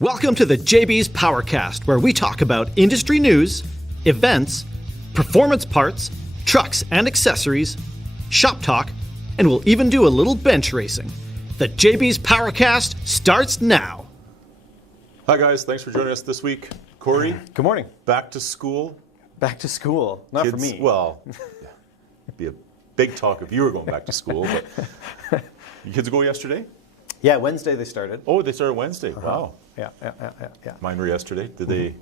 Welcome to the JBs Powercast, where we talk about industry news, events, performance parts, trucks and accessories, shop talk, and we'll even do a little bench racing. The JBs Powercast starts now. Hi guys, thanks for joining us this week. Corey, good morning. Back to school. Back to school, not Kids, for me. Well, it'd be a big talk if you were going back to school. But your kids go yesterday? Yeah, Wednesday they started. Oh, they started Wednesday. Wow. Yeah. Mine were yesterday. Did they? Are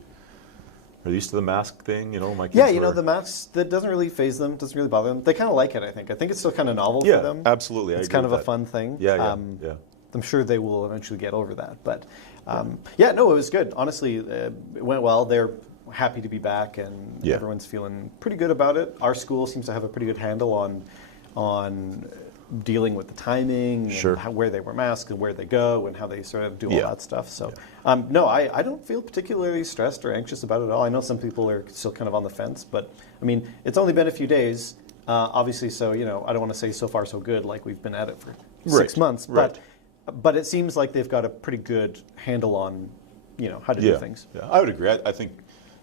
they used to the mask thing? You know, my kids. Yeah, you know, the masks, that doesn't really faze them, doesn't really bother them. They kind of like it, I think. I think it's still kind of novel for them. Yeah, absolutely. It's kind of a fun thing. Yeah. I'm sure they will eventually get over that. But it was good. Honestly, it went well. They're happy to be back, and everyone's feeling pretty good about it. Our school seems to have a pretty good handle on dealing with the timing, and where they wear masks and where they go and how they sort of do all that stuff. So, I don't feel particularly stressed or anxious about it at all. I know some people are still kind of on the fence, but I mean, it's only been a few days, obviously. So, I don't want to say so far so good, like we've been at it for 6 months, but it seems like they've got a pretty good handle on, how to do things. Yeah, I would agree. I think,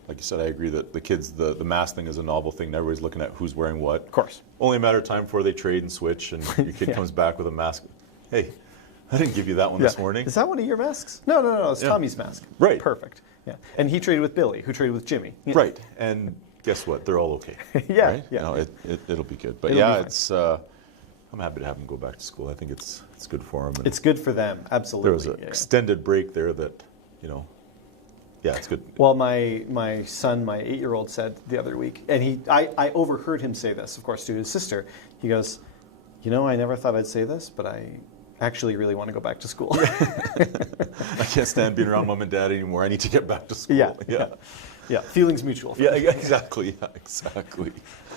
like you said, I agree that the kids, the mask thing is a novel thing. And everybody's looking at who's wearing what. Of course. Only a matter of time before they trade and switch, and your kid comes back with a mask. Hey, I didn't give you that one this morning. Is that one of your masks? No. It's Tommy's mask. Right. Perfect. Yeah. And he traded with Billy, who traded with Jimmy. Yeah. Right. And guess what? They're all okay. Yeah. Right? It'll be good. But it's. I'm happy to have them go back to school. I think it's good for them. It's good for them. Absolutely. There was an extended break there that, Yeah, it's good. Well, my son, my 8-year-old, said the other week, and I overheard him say this, of course, to his sister. He goes, I never thought I'd say this, but I actually really want to go back to school. I can't stand being around mom and dad anymore. I need to get back to school. Yeah. Feelings mutual. Yeah, exactly.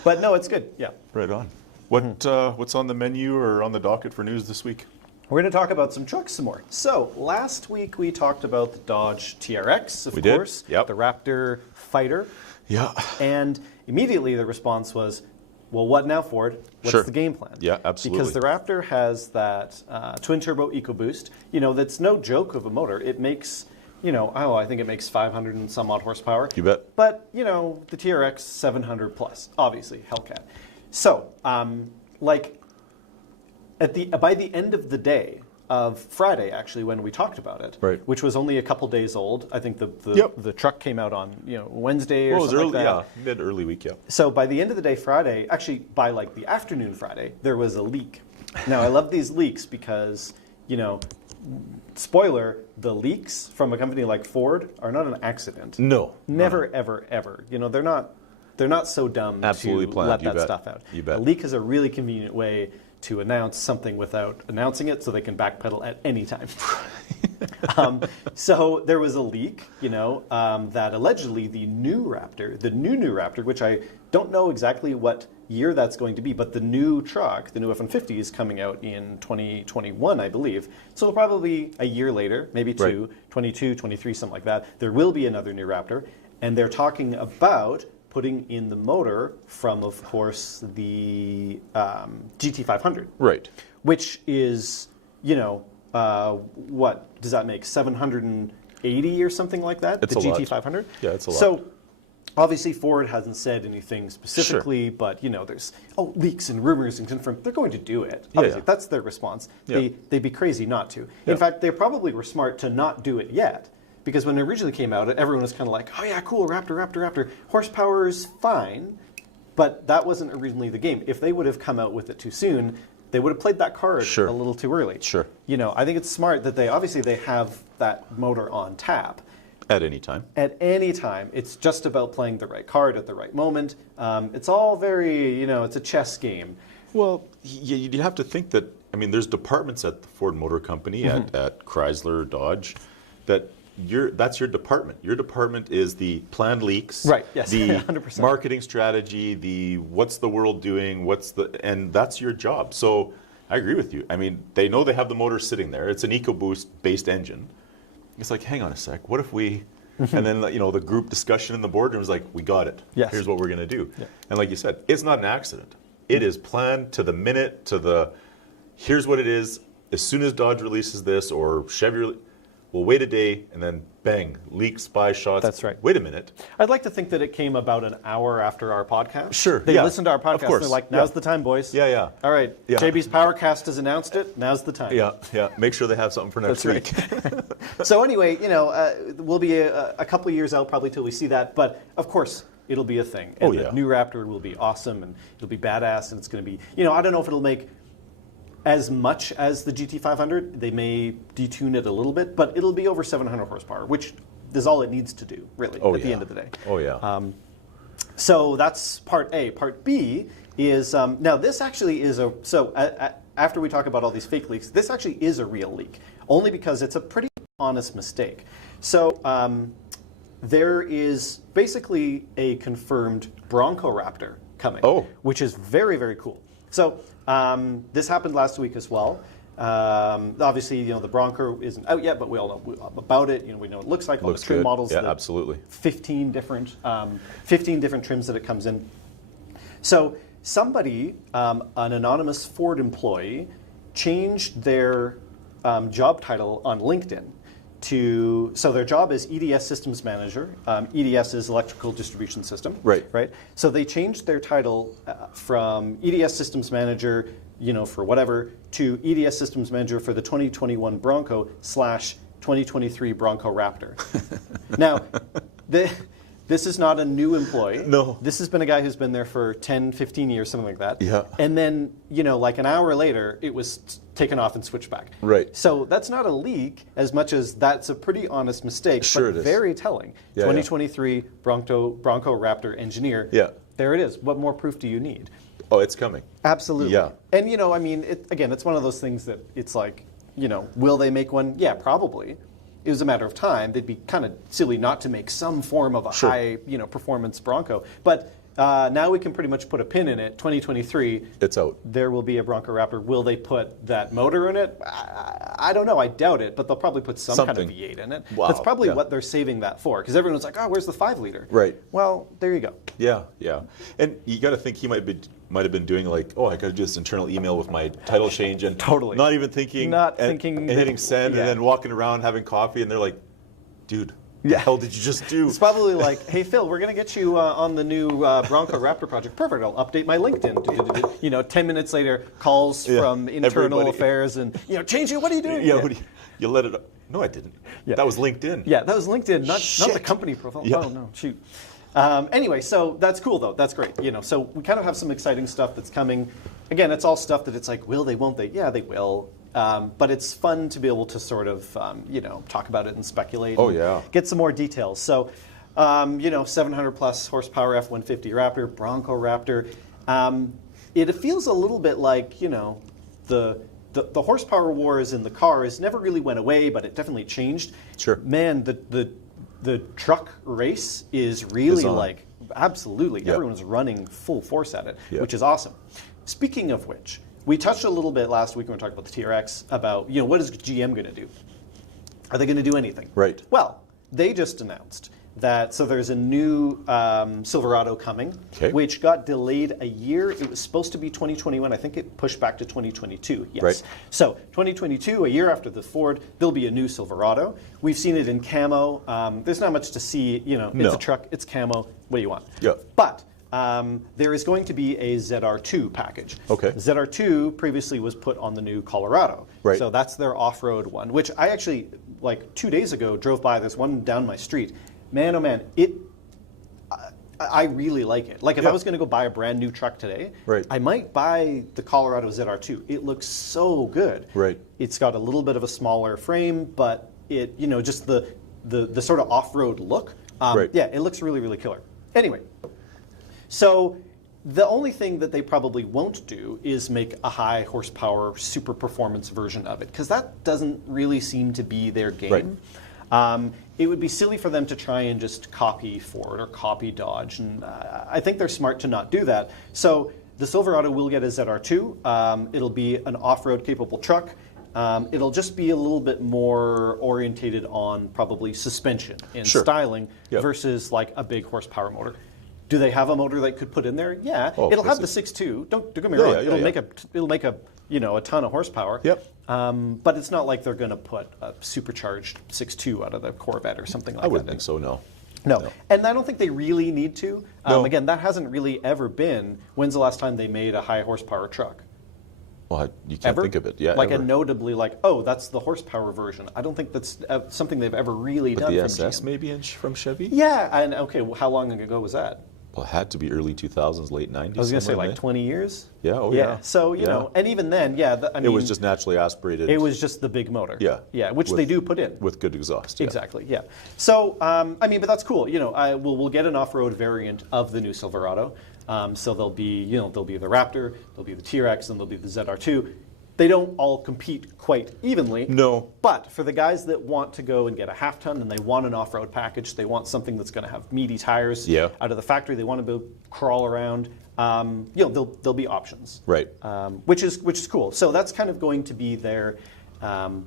But no, it's good. Yeah. Right on. What's on the menu or on the docket for news this week? We're going to talk about some trucks some more. So last week we talked about the Dodge TRX, of course, the Raptor Fighter. Yeah. And immediately the response was, well, what now, Ford? What's the game plan? Yeah, absolutely. Because the Raptor has that twin-turbo EcoBoost, that's no joke of a motor. It makes, I think it makes 500 and some odd horsepower. You bet. But, the TRX 700 plus, obviously, Hellcat. So, by the end of the day of Friday, actually, when we talked about it, which was only a couple days old, I think the truck came out on Wednesday or something like that. Yeah, mid-early week, So by the end of the day Friday, actually by the afternoon Friday, there was a leak. Now, I love these leaks because, spoiler, the leaks from a company like Ford are not an accident. No. Never, ever, ever. They're not so dumb to let that stuff out. You bet. A leak is a really convenient way to announce something without announcing it, so they can backpedal at any time. So there was a leak, that allegedly the new Raptor, which I don't know exactly what year that's going to be, but the new truck, the new F-150 is coming out in 2021, I believe. So it'll probably be a year later, maybe two, 22, 23, something like that. There will be another new Raptor, and they're talking about putting in the motor from, of course, the GT500. Right. Which is, what does that make? 780 or something like that? It's the a GT500? Lot. Yeah, it's a lot. So, obviously, Ford hasn't said anything specifically, but, there's, leaks and rumors and confirmed. They're going to do it. Obviously, that's their response. Yeah. They'd be crazy not to. In fact, they probably were smart to not do it yet. Because when it originally came out, everyone was kind of like, oh yeah, cool, Raptor. Horsepower is fine, but that wasn't originally the game. If they would have come out with it too soon, they would have played that card a little too early. Sure. I think it's smart that they have that motor on tap. At any time. At any time. It's just about playing the right card at the right moment. It's all very, it's a chess game. Well, you have to think that, there's departments at the Ford Motor Company, at Chrysler, Dodge, that's your department. Your department is the planned leaks, right? Yes, the 100%. Marketing strategy, the what's the world doing, and that's your job. So I agree with you. They know they have the motor sitting there. It's an EcoBoost based engine. It's like, hang on a sec, what if we? And then the group discussion in the boardroom is like, we got it. Yes. Here's what we're going to do. Yeah. And like you said, it's not an accident. It is planned to the minute. Here's what it is. As soon as Dodge releases this or Chevy. we'll wait a day, and then bang, leak, spy shots. That's right. Wait a minute. I'd like to think that it came about an hour after our podcast. Sure. They listened to our podcast. Of course. And they're like, now's the time, boys. Yeah. All right. Yeah. JBs Powercast has announced it. Now's the time. Yeah. Make sure they have something for next week. So anyway, we'll be a couple of years out probably till we see that. But of course, it'll be a thing. And the new Raptor will be awesome, and it'll be badass, and it's going to be, I don't know if it'll make as much as the GT500. They may detune it a little bit, but it'll be over 700 horsepower, which is all it needs to do, really, at the end of the day. Oh, yeah. So that's part A. Part B is, now this actually is after we talk about all these fake leaks, this actually is a real leak, only because it's a pretty honest mistake. So there is basically a confirmed Bronco Raptor coming, which is very, very cool. So this happened last week as well. Obviously, the Bronco isn't out yet, but we all know about it. We know what it looks like. All the trim models. Yeah, absolutely. 15 different trims that it comes in. So somebody, an anonymous Ford employee, changed their job title on LinkedIn so their job is EDS Systems Manager. EDS is Electrical Distribution System. Right. So they changed their title from EDS Systems Manager, for whatever, to EDS Systems Manager for the 2021 Bronco / 2023 Bronco Raptor. Now, this is not a new employee. No. This has been a guy who's been there for 10, 15 years, something like that. Yeah. And then, like an hour later, it was taken off and switched back. Right. So that's not a leak as much as that's a pretty honest mistake, sure but it is. very telling. 2023 Bronco Raptor engineer. Yeah. There it is. What more proof do you need? Oh, it's coming. Absolutely. Yeah. And, again, it's one of those things that it's like, will they make one? Yeah, probably. It was a matter of time. They'd be kind of silly not to make some form of a high, performance Bronco. But now we can pretty much put a pin in it. 2023. It's out. There will be a Bronco Raptor. Will they put that motor in it? I don't know. I doubt it. But they'll probably put some kind of V8 in it. Wow. That's probably what they're saving that for. Because everyone's like, where's the 5-liter? Right. Well, there you go. Yeah. And you got to think he might have been doing I got to do this internal email with my title change, and totally not even thinking, and hitting send, and then walking around having coffee, and they're like, dude, what the hell did you just do? It's probably like, hey Phil, we're going to get you on the new Bronco Raptor project. Perfect, I'll update my LinkedIn. 10 minutes later, calls from internal affairs, and change it. What are you doing? You let it. No, I didn't. Yeah. That was LinkedIn. Yeah, that was LinkedIn, not the company profile. Yeah. Oh no, shoot. Anyway, so that's cool though. That's great. So we kind of have some exciting stuff that's coming. Again, it's all stuff that it's like, will they, won't they? Yeah, they will. But it's fun to be able to sort of, talk about it and speculate. And get some more details. So, 700 plus horsepower F-150 Raptor, Bronco Raptor. It feels a little bit like, the horsepower wars in the cars never really went away, but it definitely changed. Sure. Man, the truck race is really absolutely. Everyone's running full force at it, which is awesome. Speaking of which, we touched a little bit last week when we talked about the TRX about, what is GM going to do? Are they going to do anything? Right. Well, they just announced that, so there's a new Silverado coming, which got delayed a year. It was supposed to be 2021. I think it pushed back to 2022. Yes. Right. So 2022, a year after the Ford, there'll be a new Silverado. We've seen it in camo. There's not much to see. It's a truck. It's camo. What do you want? Yeah. But there is going to be a ZR2 package. Okay. ZR2 previously was put on the new Colorado. Right. So that's their off-road one, which I actually, 2 days ago, drove by. There's one down my street. Man, oh man, I really like it. If I was going to go buy a brand new truck today, I might buy the Colorado ZR2. It looks so good. Right. It's got a little bit of a smaller frame, but it, just the sort of off-road look. Yeah, it looks really, really killer. Anyway, so the only thing that they probably won't do is make a high horsepower, super performance version of it, because that doesn't really seem to be their game. Right. It would be silly for them to try and just copy Ford or copy Dodge, and I think they're smart to not do that. So the Silverado will get a ZR2. It'll be an off-road capable truck. It'll just be a little bit more orientated on probably suspension and styling versus a big horsepower motor. Do they have a motor that could put in there? Yeah, Oh, it'll have the 6.2. Don't get me wrong. It'll make a a ton of horsepower. Yep. But it's not like they're going to put a supercharged 6.2 out of the Corvette or something like that. I wouldn't think so. No. No, and I don't think they really need to. No. Again, that hasn't really ever been. When's the last time they made a high horsepower truck? Well, you can't Ever? think of it. Yeah, like ever. a notably oh, that's the horsepower version. I don't think that's something they've ever really done. The from SS GM. maybe from Chevy. Yeah, and okay, well, how long ago was that? Well, it had to be early 2000s, late 90s. I was going to say somewhere like in 20 years. Yeah, oh yeah. So, you know, and even then, it was just naturally aspirated. It was just the big motor. Yeah. Yeah, which they do put in. With good exhaust. Yeah. Exactly, yeah. So, but that's cool. You know, we'll get an off-road variant of the new Silverado. So there'll be the Raptor, there'll be the T-Rex, and there'll be the ZR2. They don't all compete quite evenly. No. But for the guys that want to go and get a half ton and they want an off-road package, they want something that's going to have meaty tires out of the factory. They want to crawl around. There'll be options. Right. Which is cool. So that's kind of going to be their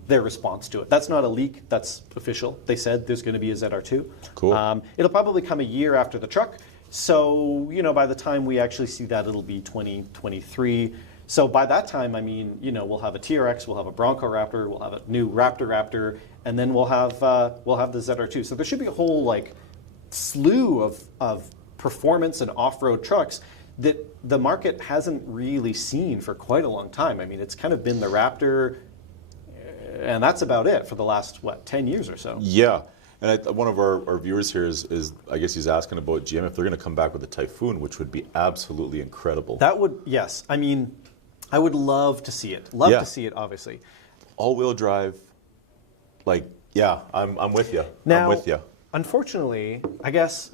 response to it. That's not a leak. That's official. They said there's going to be a ZR2. Cool. It'll probably come a year after the truck. So by the time we actually see that, it'll be 2023. So by that time, we'll have a TRX, we'll have a Bronco Raptor, we'll have a new Raptor, and then we'll have the ZR2. So there should be a whole slew of performance and off-road trucks that the market hasn't really seen for quite a long time. It's kind of been the Raptor, and that's about it for the last 10 years or so. Yeah. And one of our viewers here is, I guess he's asking about GM if they're going to come back with a Typhoon, which would be absolutely incredible. That would, yes. I would love to see it. To see it, obviously. All-wheel drive, I'm with you. Now, I'm with you. Unfortunately, I guess,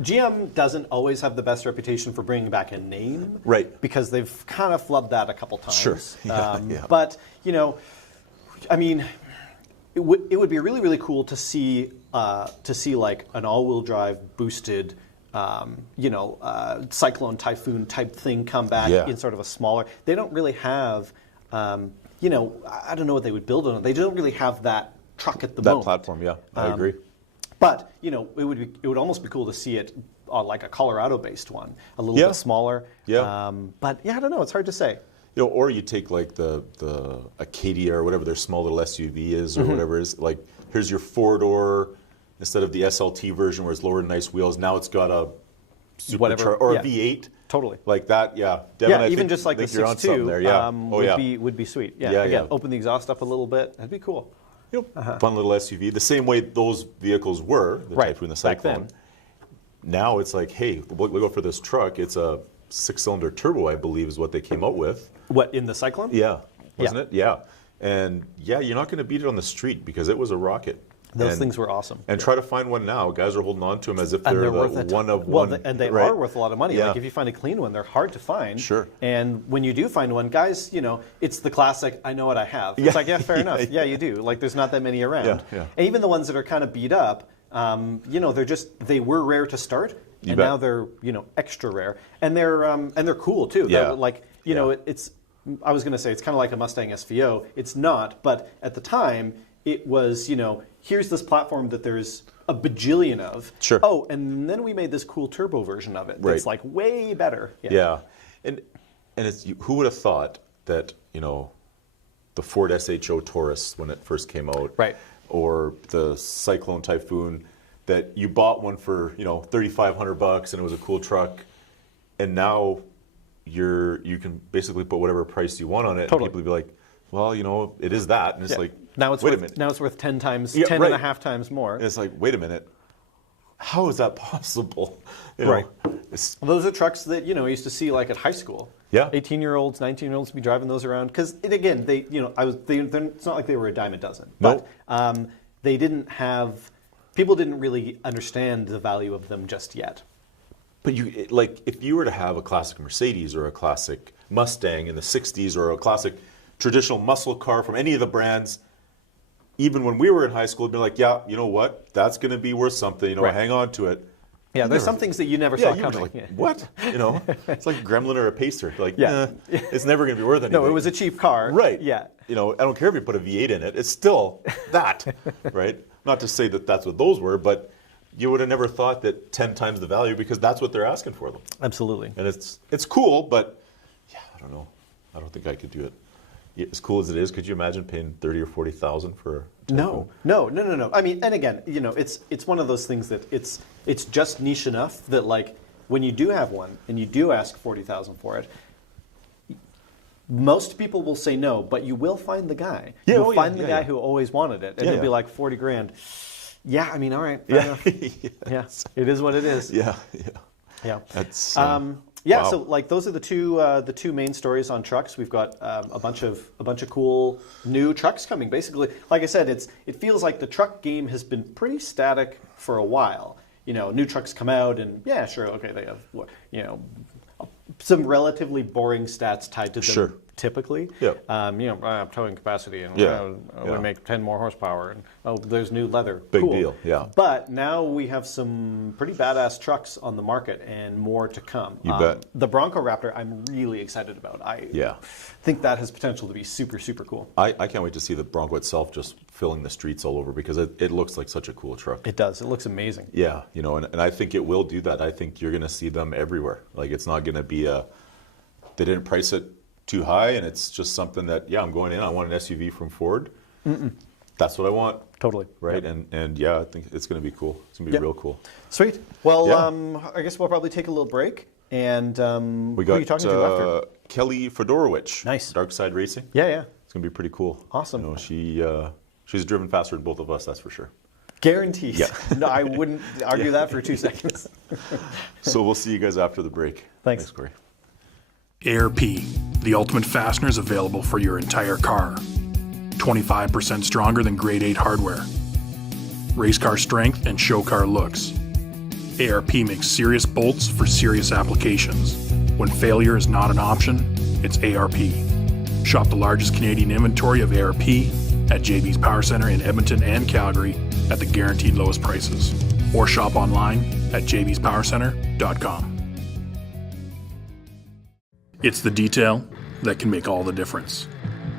GM doesn't always have the best reputation for bringing back a name. Right. Because they've kind of flubbed that a couple times. Sure. But, it would be really, really cool to see an all-wheel drive boosted Cyclone Typhoon type thing come back in sort of a smaller. They don't really have, I don't know what they would build on it. They don't really have that truck at the moment. That platform, I agree. But it would almost be cool to see it on like a Colorado-based one, a little bit smaller. Yeah. But I don't know. It's hard to say. Or you take the Acadia or whatever their small little SUV is, or whatever it is. Like, here's your 4-door. Instead of the SLT version where it's lower and nice wheels, now it's got a supercharger or a V8. Totally. Like that, Devin, even just like the 6.2 would be sweet. Again, open the exhaust up a little bit. That'd be cool. Fun little SUV. The same way those vehicles were, the Typhoon, the Cyclone. Back then. Now it's like, hey, we'll go for this truck. It's a 6-cylinder turbo, I believe, is what they came out with. What, in the Cyclone? Yeah. Wasn't it? Yeah. And you're not going to beat it on the street because it was a rocket. Those things were awesome. And try to find one now. Guys are holding on to them as if they're one of one. Well, and they are worth a lot of money. Yeah. Like if you find a clean one, they're hard to find. Sure. And when you do find one, guys, it's the classic, I know what I have. It's like, fair enough. Yeah, you do. Like there's not that many around. Yeah. And even the ones that are kind of beat up, they were rare to start. And now they're, extra rare. And they're cool too. Yeah. It's, I was going to say, it's kind of like a Mustang SVO. It's not, but at the time, it was, here's this platform that there's a bajillion of. Sure. Oh, and then we made this cool turbo version of it that's like way better. Yeah. And it's, who would have thought that, the Ford SHO Taurus when it first came out, or the Cyclone Typhoon, that you bought one for, $3,500 and it was a cool truck, and now you can basically put whatever price you want on it, Totally. and people will be like, well, it is that, and it's like, now it's wait a minute. Now it's worth 10 and a half times more. And it's like, wait a minute, how is that possible? Those are trucks that I used to see like at high school. Yeah. 18-year-olds, 19-year-olds be driving those around because again, it's not like they were a dime a dozen. But they didn't have. People didn't really understand the value of them just yet. But if you were to have a classic Mercedes or a classic Mustang in the 60s or a classic traditional muscle car from any of the brands, even when we were in high school, it'd be like, yeah, you know what? That's going to be worth something. Hang on to it. Yeah, there's some things that you never saw coming. Like, what? It's like a Gremlin or a Pacer. Like, it's never going to be worth anything. No, it was a cheap car. Right. Yeah. I don't care if you put a V8 in it. It's still that, right? Not to say that that's what those were, but you would have never thought that 10 times the value, because that's what they're asking for them. Absolutely. And it's cool, but yeah, I don't know. I don't think I could do it. As cool as it is, could you imagine paying $30,000 or $40,000 for a No. I mean, and again, it's one of those things that it's just niche enough that, like, when you do have one and you do ask $40,000 for it, most people will say no, but you will find the guy. Yeah, You'll find the guy who always wanted it, and it'll be like 40 grand. Yeah, I mean, all right, fair enough. Yeah, it is what it is. Yeah. That's wow. So like those are the two main stories on trucks. We've got a bunch of cool new trucks coming. Basically, like I said, it feels like the truck game has been pretty static for a while. New trucks come out, and yeah, sure, okay, they have some relatively boring stats tied to them typically. Towing capacity, and we make 10 more horsepower, and there's new leather. Big deal, yeah. But now we have some pretty badass trucks on the market, and more to come. You bet. The Bronco Raptor, I'm really excited about. I think that has potential to be super, super cool. I can't wait to see the Bronco itself just filling the streets all over, because it looks like such a cool truck. It does. It looks amazing. Yeah, and I think it will do that. I think you're going to see them everywhere. Like, it's not going to be they didn't price it too high, and it's just something that, I'm going in, I want an SUV from Ford. That's what I want. Totally. Right? Yep. And I think it's going to be cool. It's going to be real cool. Sweet. Well, I guess we'll probably take a little break. And we got who are you talking to after? Kelly Fedorowich. Nice. Dark Side Racing. Yeah. It's going to be pretty cool. Awesome. She's driven faster than both of us, that's for sure. Guaranteed. Yeah. No, I wouldn't argue that for 2 seconds. So we'll see you guys after the break. Thanks Corey. ARP, the ultimate fasteners available for your entire car. 25% stronger than grade 8 hardware. Race car strength and show car looks. ARP makes serious bolts for serious applications. When failure is not an option, it's ARP. Shop the largest Canadian inventory of ARP at JBs Power Center in Edmonton and Calgary at the guaranteed lowest prices. Or shop online at jbspowercenter.com. It's the detail that can make all the difference.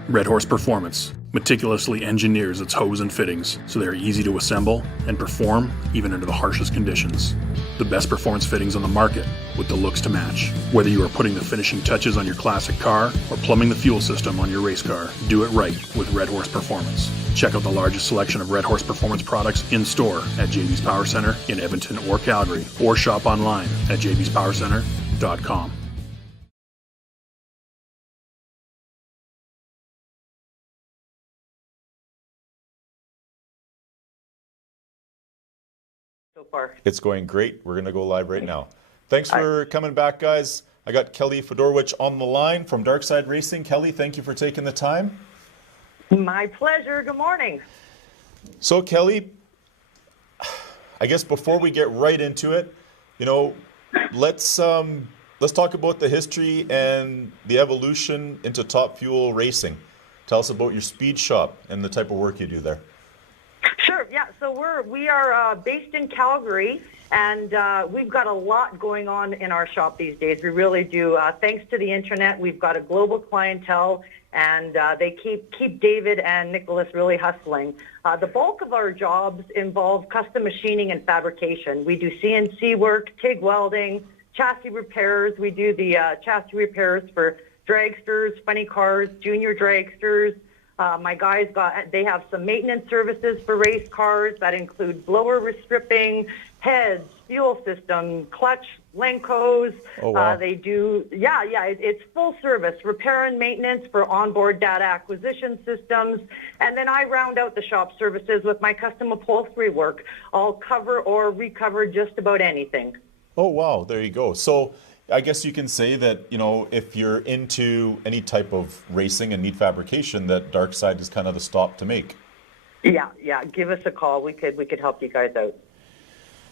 Red Horse Performance meticulously engineers its hose and fittings so they're easy to assemble and perform even under the harshest conditions. The best performance fittings on the market with the looks to match. Whether you are putting the finishing touches on your classic car or plumbing the fuel system on your race car, do it right with Red Horse Performance. Check out the largest selection of Red Horse Performance products in store at JB's Power Center in Edmonton or Calgary, or shop online at jbspowercenter.com. So far. It's going great. We're going to go live right now. Thanks for coming back, guys. I got Kelly Fedorowich on the line from Dark Side Racing. Kelly, thank you for taking the time. My pleasure. Good morning. So, Kelly, I guess before we get right into it, let's talk about the history and the evolution into Top Fuel racing. Tell us about your speed shop and the type of work you do there. Sure. Yeah. So we are based in Calgary, and we've got a lot going on in our shop these days. We really do. Thanks to the internet, we've got a global clientele, and they keep David and Nicholas really hustling. The bulk of our jobs involve custom machining and fabrication. We do CNC work, TIG welding, chassis repairs. We do the chassis repairs for dragsters, funny cars, junior dragsters. My guys they have some maintenance services for race cars that include blower restripping, heads, fuel system, clutch, Lenkos. Oh, wow. They do, it's full service, repair and maintenance for onboard data acquisition systems. And then I round out the shop services with my custom upholstery work. I'll cover or recover just about anything. Oh, wow. There you go. So I guess you can say that, if you're into any type of racing and need fabrication, that Dark Side is kind of the stop to make. Yeah. Give us a call. We could help you guys out.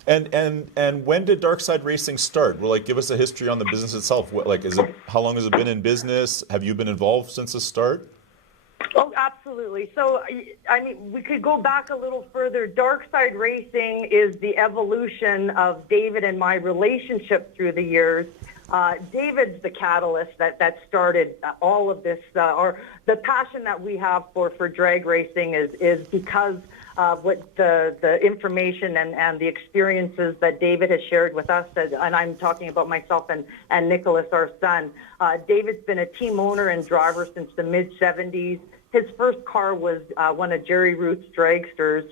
And when did Dark Side Racing start? Well, give us a history on the business itself. How long has it been in business? Have you been involved since the start? Oh, absolutely. So, we could go back a little further. Dark Side Racing is the evolution of David and my relationship through the years. David's the catalyst that started all of this, or the passion that we have for drag racing is because what the information and the experiences that David has shared with us, and I'm talking about myself and Nicholas, our son. David's been a team owner and driver since the mid-'70s. His first car was one of Jerry Root's dragsters.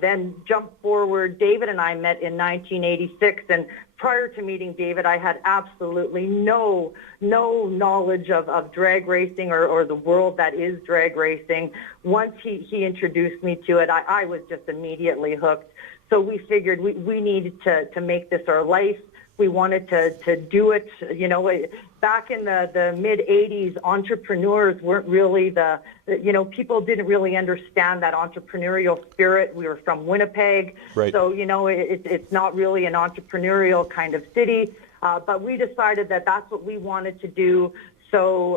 Then jump forward, David and I met in 1986, and prior to meeting David, I had absolutely no knowledge of drag racing or the world that is drag racing. Once he introduced me to it, I was just immediately hooked. So we figured we needed to make this our life. We wanted to do it. You know, back in the mid-'80s, entrepreneurs weren't really people didn't really understand that entrepreneurial spirit. We were from Winnipeg. Right. So, it's not really an entrepreneurial kind of city. But we decided that that's what we wanted to do. So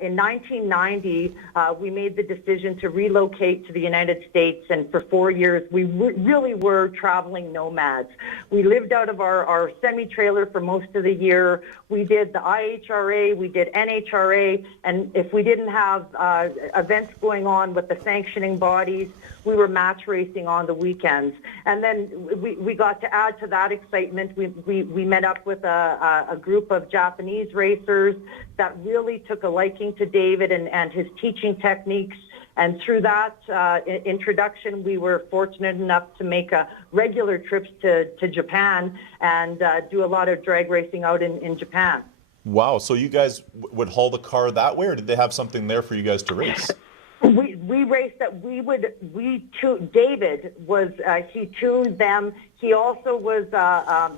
in 1990, we made the decision to relocate to the United States, and for 4 years, we really were traveling nomads. We lived out of our semi-trailer for most of the year. We did the IHRA, we did NHRA, and if we didn't have events going on with the sanctioning bodies, we were match racing on the weekends. And then we got to add to that excitement. We met up with a group of Japanese racers that really took a liking to David and his teaching techniques. And through that introduction, we were fortunate enough to make regular trips to Japan and do a lot of drag racing out in Japan. Wow. So you guys would haul the car that way, or did they have something there for you guys to race? We raced that. David was, he tuned them. He also was,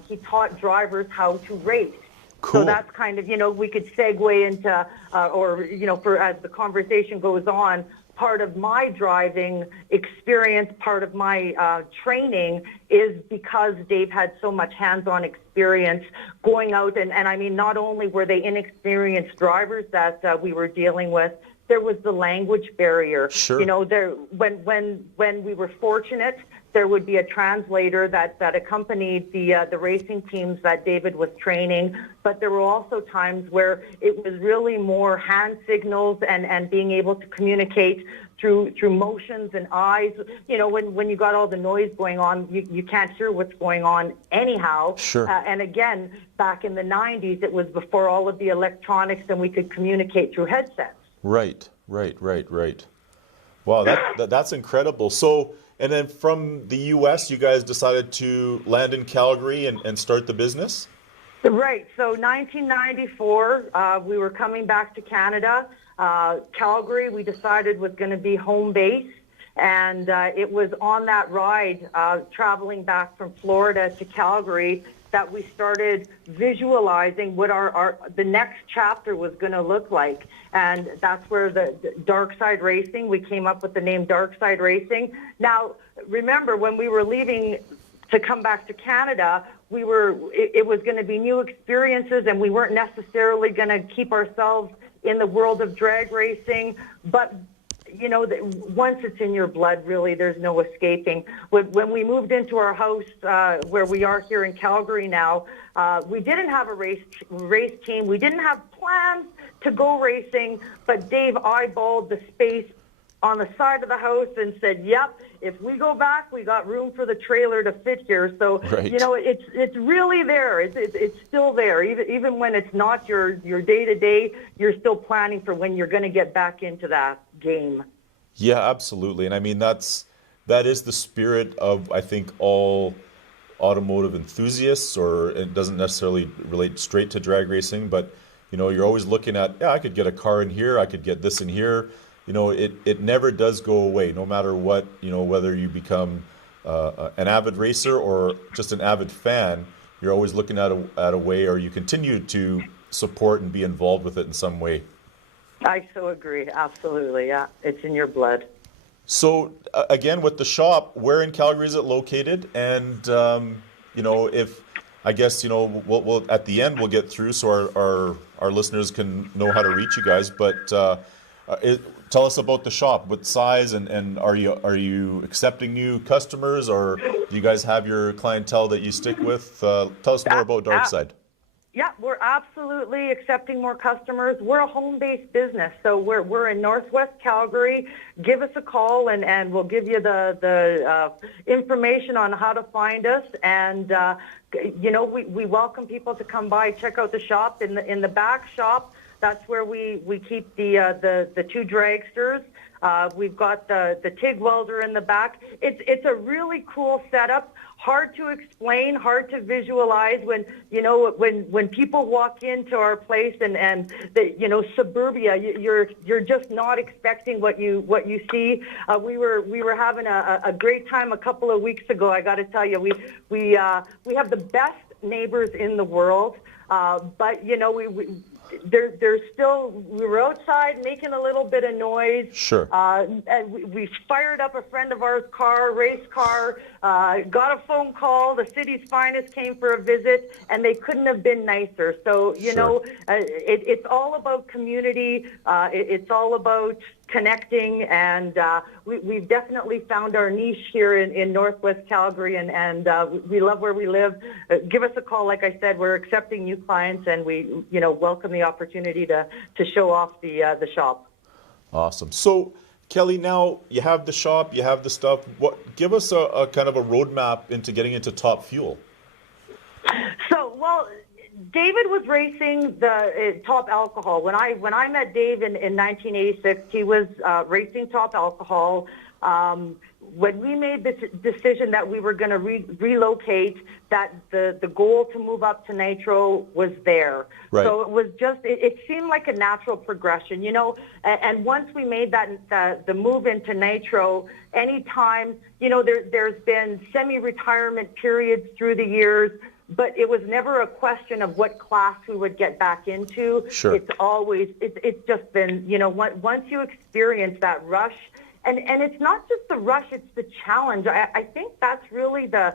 he taught drivers how to race. Cool. So that's kind of, we could segue into, for as the conversation goes on, part of my driving experience, part of my training is because Dave had so much hands-on experience going out. And I mean, not only were they inexperienced drivers that we were dealing with, there was the language barrier. Sure. When we were fortunate, there would be a translator that accompanied the racing teams that David was training. But there were also times where it was really more hand signals and being able to communicate through motions and eyes. When you got all the noise going on, you can't hear what's going on anyhow. Sure. And again, back in the 90s, it was before all of the electronics and we could communicate through headsets. Right. Wow, that's incredible. So, and then from the U.S., you guys decided to land in Calgary and start the business? Right. So 1994, we were coming back to Canada. Calgary, we decided, was going to be home base. And it was on that ride, traveling back from Florida to Calgary, that we started visualizing what the next chapter was going to look like. And that's where the Dark Side Racing, we came up with the name Dark Side Racing. Now, remember, when we were leaving to come back to Canada, it was going to be new experiences, and we weren't necessarily going to keep ourselves in the world of drag racing. But once it's in your blood, really, there's no escaping. When we moved into our house, where we are here in Calgary now, we didn't have a race team. We didn't have plans to go racing, but Dave eyeballed the space on the side of the house and said, yep, if we go back, we got room for the trailer to fit here. So, right. It's really there. It's still there. Even when it's not your day-to-day, you're still planning for when you're going to get back into that game. Yeah, absolutely. And I mean, that is the spirit of, I think, all automotive enthusiasts, or it doesn't necessarily relate straight to drag racing, but, you're always looking at, I could get a car in here, I could get this in here. It never does go away, no matter what, whether you become an avid racer or just an avid fan, you're always looking at a way, or you continue to support and be involved with it in some way. I so agree. Absolutely. Yeah. It's in your blood. So again, with the shop, where in Calgary is it located? And, if, I guess, we'll at the end we'll get through so our listeners can know how to reach you guys. But tell us about the shop. What size, and are you accepting new customers, or do you guys have your clientele that you stick with? Tell us more about Darkside. Yeah, we're absolutely accepting more customers. We're a home-based business, so we're in Northwest Calgary. Give us a call, and we'll give you the information on how to find us. And we welcome people to come by, check out the shop. In the back shop, that's where we keep the two dragsters. We've got the TIG welder in the back. It's a really cool setup. Hard to explain, hard to visualize when people walk into our place and suburbia, you're just not expecting what you see. We were having a great time a couple of weeks ago. I got to tell you, we have the best neighbors in the world, but there's still, we were outside making a little bit of noise. Sure. And we fired up a friend of ours' race car, got a phone call. The city's finest came for a visit, and they couldn't have been nicer. So, it's all about community. It's all about connecting, and we've definitely found our niche here in Northwest Calgary, and we love where we live. Give us a call. Like I said, we're accepting new clients, and we welcome the opportunity to show off the shop. Awesome. So, Kelly, now you have the shop, you have the stuff. Give us a kind of a roadmap into getting into Top Fuel. So, well, David was racing the Top Alcohol. When I met Dave in 1986, he was racing Top Alcohol. When we made this decision that we were going to relocate, that the goal to move up to Nitro was there. Right. So it was just, it seemed like a natural progression, and once we made the move into Nitro, anytime, there's been semi-retirement periods through the years, but it was never a question of what class we would get back into. Sure. It's just been, once you experience that rush, and it's not just the rush, it's the challenge. I think that's really the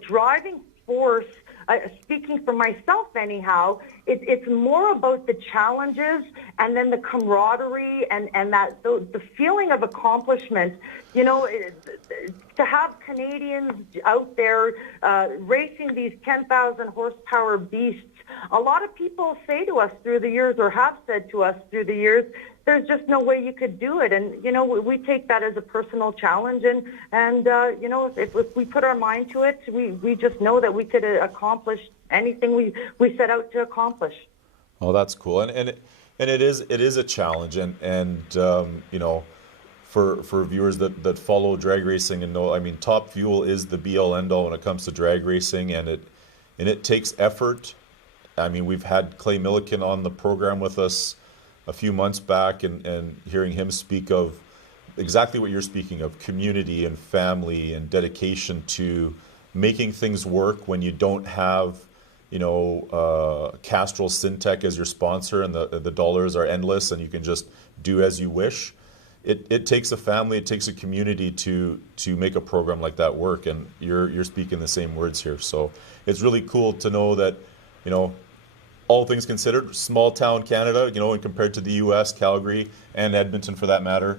driving force. Speaking for myself anyhow, it's more about the challenges and then the camaraderie and that the feeling of accomplishment. To have Canadians out there racing these 10,000 horsepower beasts. A lot of people say to us through the years, or have said to us through the years, there's just no way you could do it. And, we take that as a personal challenge. And if we put our mind to it, we just know that we could accomplish anything we set out to accomplish. Oh, that's cool. And it is a challenge. And for viewers that follow drag racing and know, Top Fuel is the be-all, end-all when it comes to drag racing. And it takes effort. We've had Clay Milliken on the program with us a few months back, and hearing him speak of exactly what you're speaking of, community and family and dedication to making things work when you don't have, Castrol Syntec as your sponsor and the dollars are endless and you can just do as you wish. It takes a family, it takes a community to make a program like that work, and you're speaking the same words here. So it's really cool to know that, all things considered, small town Canada, and compared to the U.S., Calgary, and Edmonton for that matter,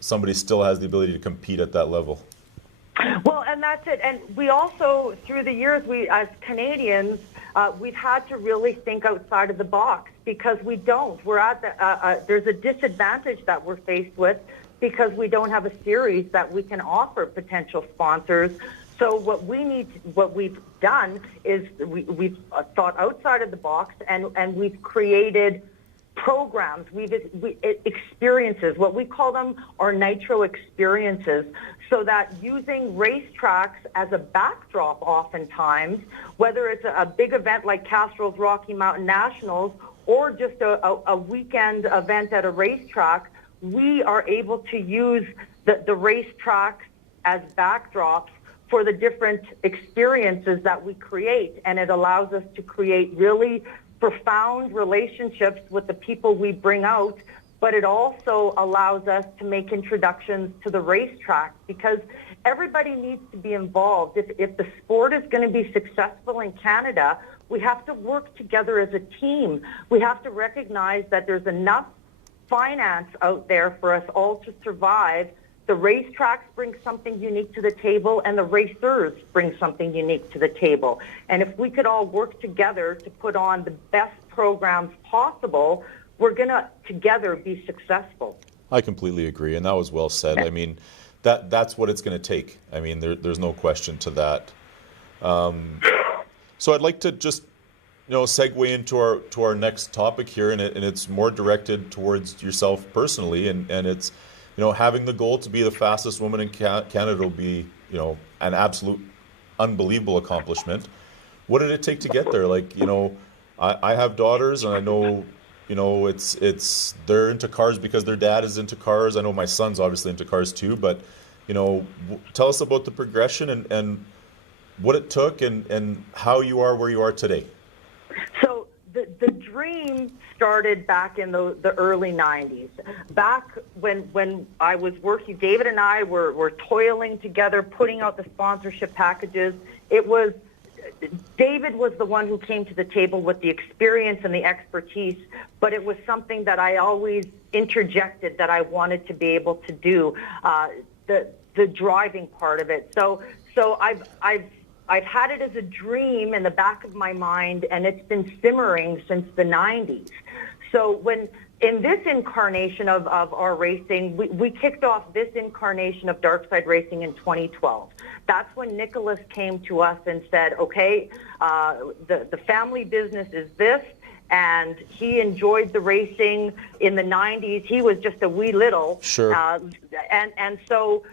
somebody still has the ability to compete at that level. Well, and that's it. And we also, through the years, as Canadians, we've had to really think outside of the box because we don't. We're at there's a disadvantage that we're faced with because we don't have a series that we can offer potential sponsors. So what we've done is we've thought outside of the box and we've created programs, experiences, what we call them are Nitro experiences, so that using racetracks as a backdrop oftentimes, whether it's a big event like Castrol's Rocky Mountain Nationals or just a weekend event at a racetrack, we are able to use the racetrack as backdrops for the different experiences that we create. And it allows us to create really profound relationships with the people we bring out, but it also allows us to make introductions to the racetrack because everybody needs to be involved. If the sport is going to be successful in Canada, we have to work together as a team. We have to recognize that there's enough finance out there for us all to survive, the racetracks bring something unique to the table, and the racers bring something unique to the table. And if we could all work together to put on the best programs possible, we're going to together be successful. I completely agree, and that was well said. I mean, that's what it's going to take. I mean, there's no question to that. So I'd like to just segue into our next topic here, and it's more directed towards yourself personally, and it's having the goal to be the fastest woman in Canada will be an absolute unbelievable accomplishment. What did it take to get there? Like, I have daughters, and I know it's they're into cars because their dad is into cars. I know my son's obviously into cars too, but tell us about the progression and what it took and how you are where you are today. So the dream started back in the early 90s. Back when I was working, David and I were toiling together, putting out the sponsorship packages. David was the one who came to the table with the experience and the expertise, but it was something that I always interjected that I wanted to be able to do, the driving part of it. So I've had it as a dream in the back of my mind, and it's been simmering since the 90s. So when in this incarnation of our racing, we kicked off this incarnation of dark side racing in 2012. That's when Nicholas came to us and said, okay, the family business is this, and he enjoyed the racing in the 90s. He was just a wee little. Sure. And so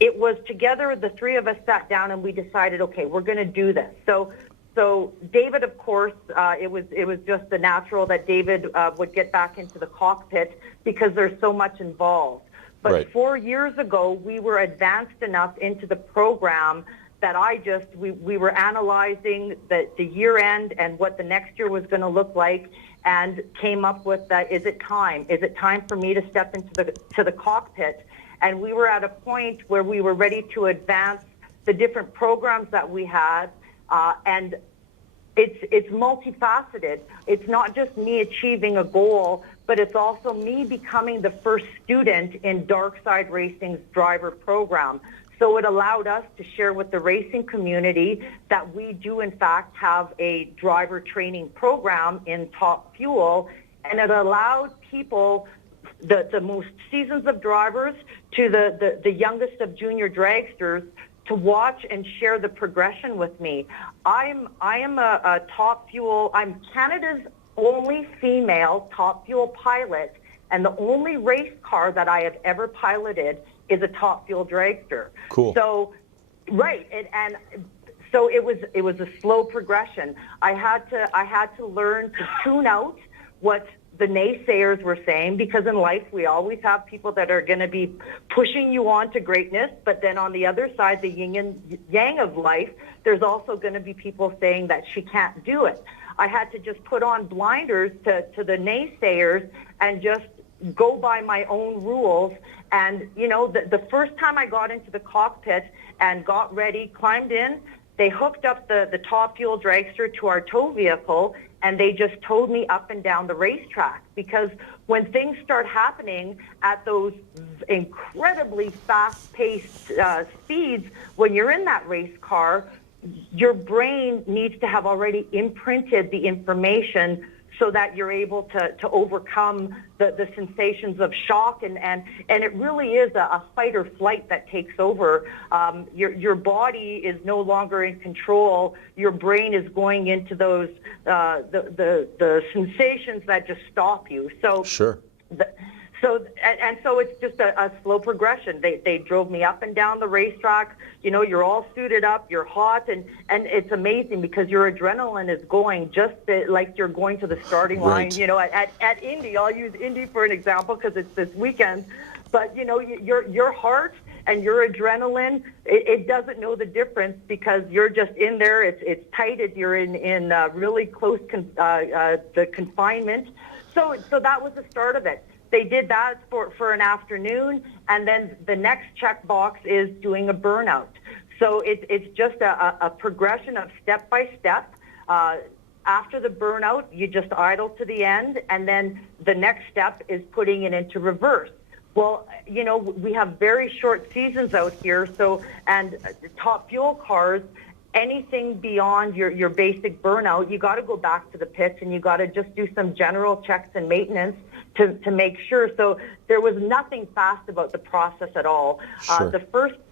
it was together, the three of us sat down and we decided, okay, we're going to do this. So David, of course, it was just the natural that David would get back into the cockpit because there's so much involved. But right. 4 years ago, we were advanced enough into the program that we were analyzing the year end and what the next year was going to look like, and came up with that. Is it time? Is it time for me to step into the cockpit? And we were at a point where we were ready to advance the different programs that we had, and it's multifaceted. It's not just me achieving a goal, but it's also me becoming the first student in Dark Side Racing's driver program. So it allowed us to share with the racing community that we do in fact have a driver training program in Top Fuel, and it allowed people, the most seasons of drivers to the youngest of junior dragsters, to watch and share the progression with me. I am a Top Fuel, I'm Canada's only female Top Fuel pilot, and the only race car that I have ever piloted is a Top Fuel dragster. Cool. So, right, and so it was a slow progression. I had to learn to tune out what the naysayers were saying, because in life we always have people that are going to be pushing you on to greatness, but then on the other side, the yin and yang of life, there's also going to be people saying that she can't do it. I had to just put on blinders to the naysayers and just go by my own rules. And the first time I got into the cockpit and got ready, climbed in, they hooked up the Top Fuel dragster to our tow vehicle, and they just towed me up and down the racetrack. Because when things start happening at those incredibly fast-paced speeds, when you're in that race car, your brain needs to have already imprinted the information so that you're able to overcome the sensations of shock, and it really is a fight or flight that takes over. Your body is no longer in control. Your brain is going into those the sensations that just stop you. So sure. So it's just a slow progression. They drove me up and down the racetrack. You're all suited up, you're hot, and it's amazing because your adrenaline is going just like you're going to the starting line. Right. At Indy, I'll use Indy for an example because it's this weekend. But your heart and your adrenaline, it doesn't know the difference because you're just in there. It's tight. You're in really close the confinement. So that was the start of it. They did that for an afternoon, and then the next checkbox is doing a burnout. So it's just a progression of step by step. After the burnout, you just idle to the end, and then the next step is putting it into reverse. Well, we have very short seasons out here, and top fuel cars, anything beyond your basic burnout, you got to go back to the pits and you got to just do some general checks and maintenance to make sure. So there was nothing fast about the process at all. Sure.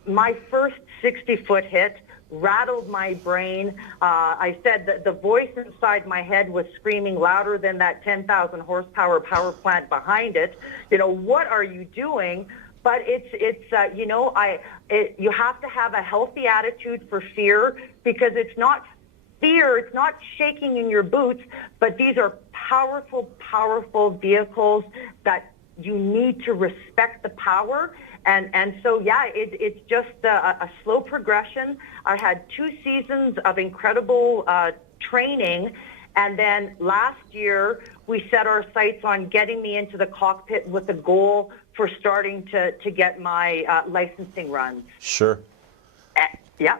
My first 60-foot hit rattled my brain. I said that the voice inside my head was screaming louder than that 10,000 horsepower power plant behind it. What are you doing? But you have to have a healthy attitude for fear, because it's not fear, it's not shaking in your boots, but these are powerful, powerful vehicles that you need to respect the power. And so, yeah, it's just a slow progression. I had 2 seasons of incredible training. And then last year, we set our sights on getting me into the cockpit with a goal for starting to get my licensing runs. Sure. Yeah.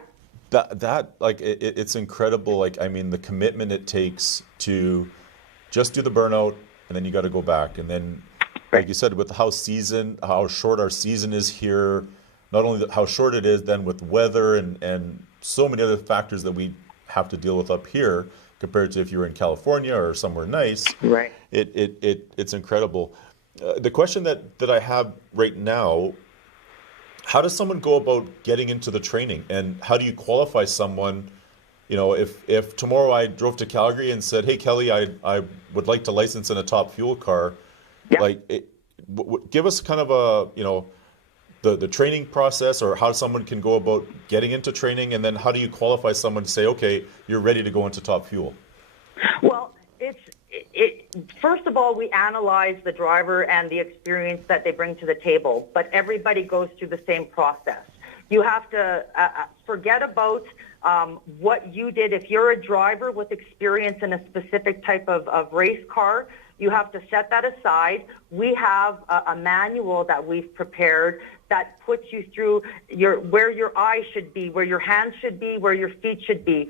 It's incredible. The commitment it takes to just do the burnout, and then you got to go back. And then, like you said, with how short our season is here, not only how short it is, then with weather and so many other factors that we have to deal with up here compared to if you were in California or somewhere nice. Right. It's incredible. The question that I have right now, how does someone go about getting into the training, and how do you qualify someone? If tomorrow I drove to Calgary and said, "Hey, Kelly, I would like to license in a top fuel car," yeah. Give us kind of the training process, or how someone can go about getting into training, and then how do you qualify someone to say, "Okay, you're ready to go into top fuel"? Well, first of all, we analyze the driver and the experience that they bring to the table, but everybody goes through the same process. You have to forget about what you did. If you're a driver with experience in a specific type of race car, you have to set that aside. We have a manual that we've prepared that puts you through where your eyes should be, where your hands should be, where your feet should be.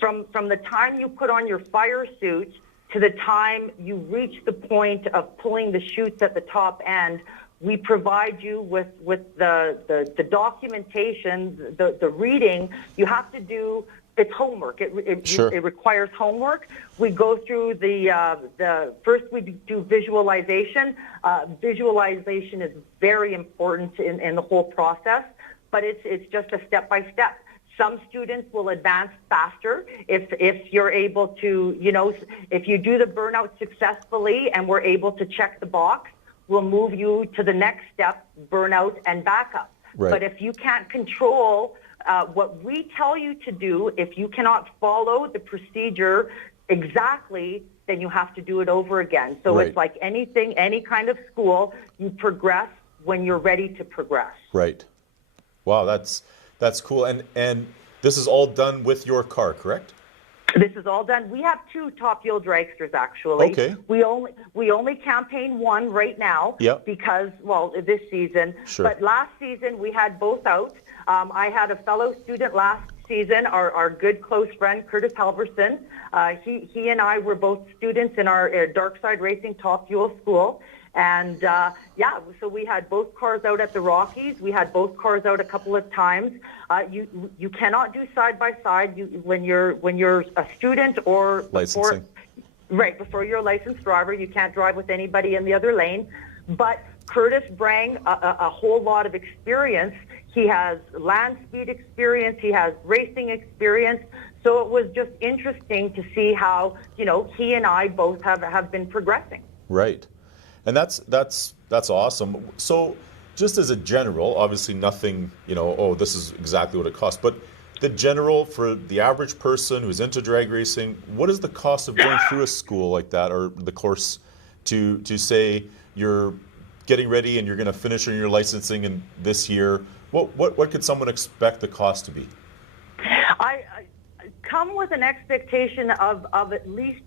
From the time you put on your fire suit to the time you reach the point of pulling the chutes at the top end, we provide you with the documentation, the reading. You have to do. It's homework. Sure. It requires homework. We go through first we do visualization. Visualization is very important in the whole process, but it's just a step by step. Some students will advance faster if you're able to, if you do the burnout successfully and we're able to check the box, we'll move you to the next step, burnout and backup. Right. But if you can't control what we tell you to do, if you cannot follow the procedure exactly, then you have to do it over again. So Right. It's like anything, any kind of school, you progress when you're ready to progress. Right. Wow, that's cool. And this is all done with your car, correct? This is all done. We have 2 top fuel dragsters, actually. Okay. We only campaign 1 right now. Yep. Because, this season. Sure. But last season we had both out. I had a fellow student last season, our good close friend Curtis Halverson. He and I were both students in our Dark Side Racing Top Fuel School. And so we had both cars out at the Rockies. We had both cars out a couple of times. You cannot do side by side when you're a student or licensing. Before you're a licensed driver, you can't drive with anybody in the other lane. But Curtis bring a whole lot of experience. He has land speed experience. He has racing experience. So it was just interesting to see how he and I both have been progressing. Right. And that's awesome. So just as a general, obviously nothing, this is exactly what it costs, but the general for the average person who's into drag racing, what is the cost of going through a school like that, or the course to say you're getting ready and you're going to finish on your licensing in this year? What could someone expect the cost to be? I come with an expectation of at least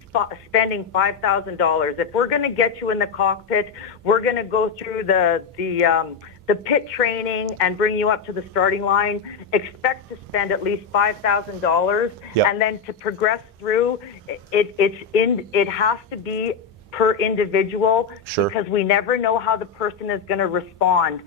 spending $5,000. If we're going to get you in the cockpit, we're going to go through the pit training and bring you up to the starting line. Expect to spend at least $5,000, Yep. And then to progress through, it has to be per individual, Sure. because we never know how the person is going to respond.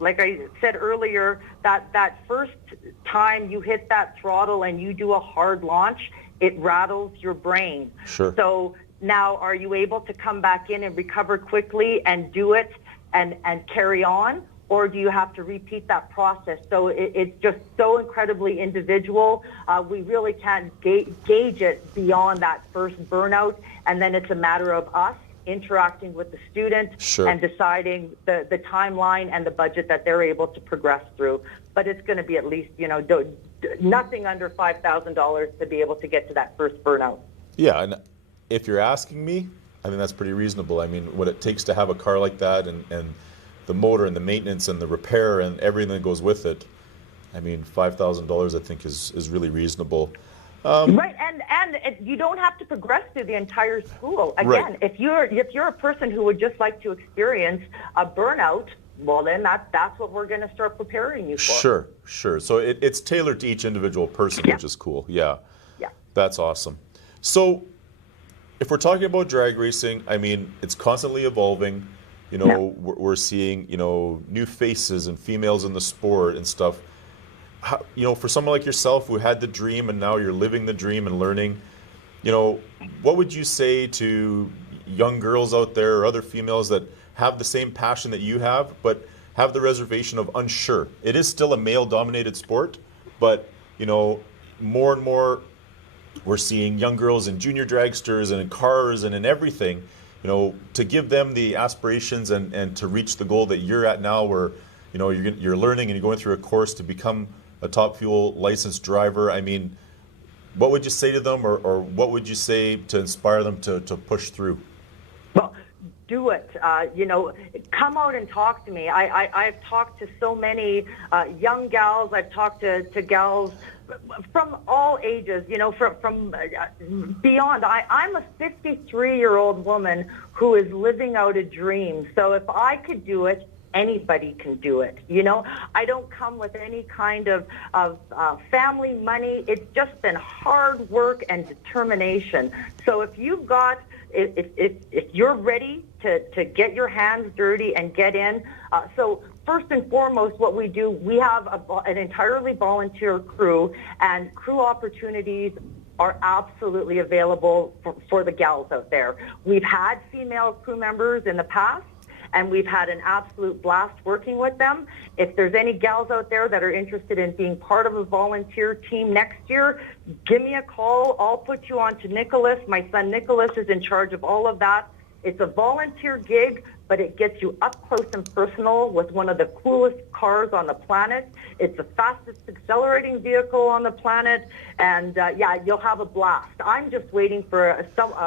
Like I said earlier, that first time you hit that throttle and you do a hard launch, it rattles your brain. Sure. So now, are you able to come back in and recover quickly and do it and carry on? Or do you have to repeat that process? So it's just so incredibly individual. We really can't gauge it beyond that first burnout. And then it's a matter of us interacting with the student Sure. and deciding the timeline and the budget that they're able to progress through. But it's going to be at least, nothing under $5,000 to be able to get to that first burnout. Yeah, and if you're asking me, I think that's pretty reasonable. I mean, what it takes to have a car like that and the motor and the maintenance and the repair and everything that goes with it, I mean, $5,000 I think is really reasonable. Right, and you don't have to progress through the entire school. Again, Right. if you're a person who would just like to experience a burnout, well, then that's what we're going to start preparing you for. Sure. So it's tailored to each individual person, Yeah. which is cool. Yeah. Yeah. That's awesome. So if we're talking about drag racing, I mean, it's constantly evolving. We're seeing, new faces and females in the sport and stuff. How, for someone like yourself who had the dream and now you're living the dream and learning, what would you say to young girls out there or other females that have the same passion that you have, but have the reservation of unsure? It is still a male-dominated sport, but, more and more we're seeing young girls in junior dragsters and in cars and in everything, to give them the aspirations and to reach the goal that you're at now where, you're learning and you're going through a course to become a Top Fuel licensed driver. I mean, what would you say to them or what would you say to inspire them to push through? Well, do it. Come out and talk to me. I've talked to so many young gals. I've talked to gals from all ages, from beyond. I'm a 53-year-old woman who is living out a dream. So if I could do it, anybody can do it. I don't come with any kind of family money. It's just been hard work and determination. So if you've got, if you're ready to get your hands dirty and get in, so first and foremost, what we do, we have an entirely volunteer crew, and crew opportunities are absolutely available for the gals out there. We've had female crew members in the past, and we've had an absolute blast working with them. If there's any gals out there that are interested in being part of a volunteer team next year, give me a call. I'll put you on to Nicholas. My son Nicholas is in charge of all of that. It's a volunteer gig, but it gets you up close and personal with one of the coolest cars on the planet. It's the fastest accelerating vehicle on the planet, and you'll have a blast. I'm just waiting for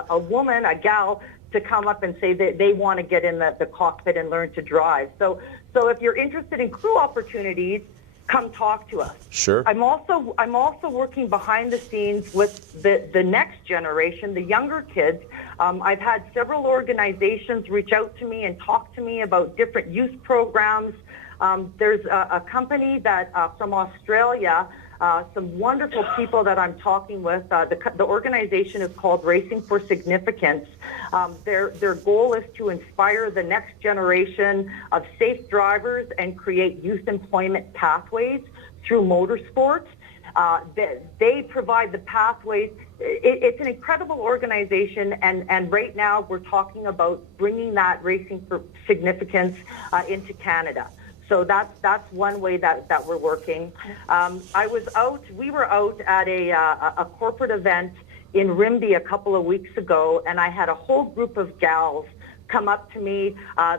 a woman, a gal, to come up and say that they want to get in the cockpit and learn to drive. So if you're interested in crew opportunities, come talk to us. Sure. I'm also working behind the scenes with the next generation, the younger kids. I've had several organizations reach out to me and talk to me about different youth programs. There's a company that from Australia, some wonderful people that I'm talking with. The organization is called Racing for Significance. Their goal is to inspire the next generation of safe drivers and create youth employment pathways through motorsport. They provide the pathways. It's an incredible organization, and right now we're talking about bringing that Racing for Significance into Canada. So that's one way that we're working. We were out at a corporate event in Rimby a couple of weeks ago, and I had a whole group of gals come up to me.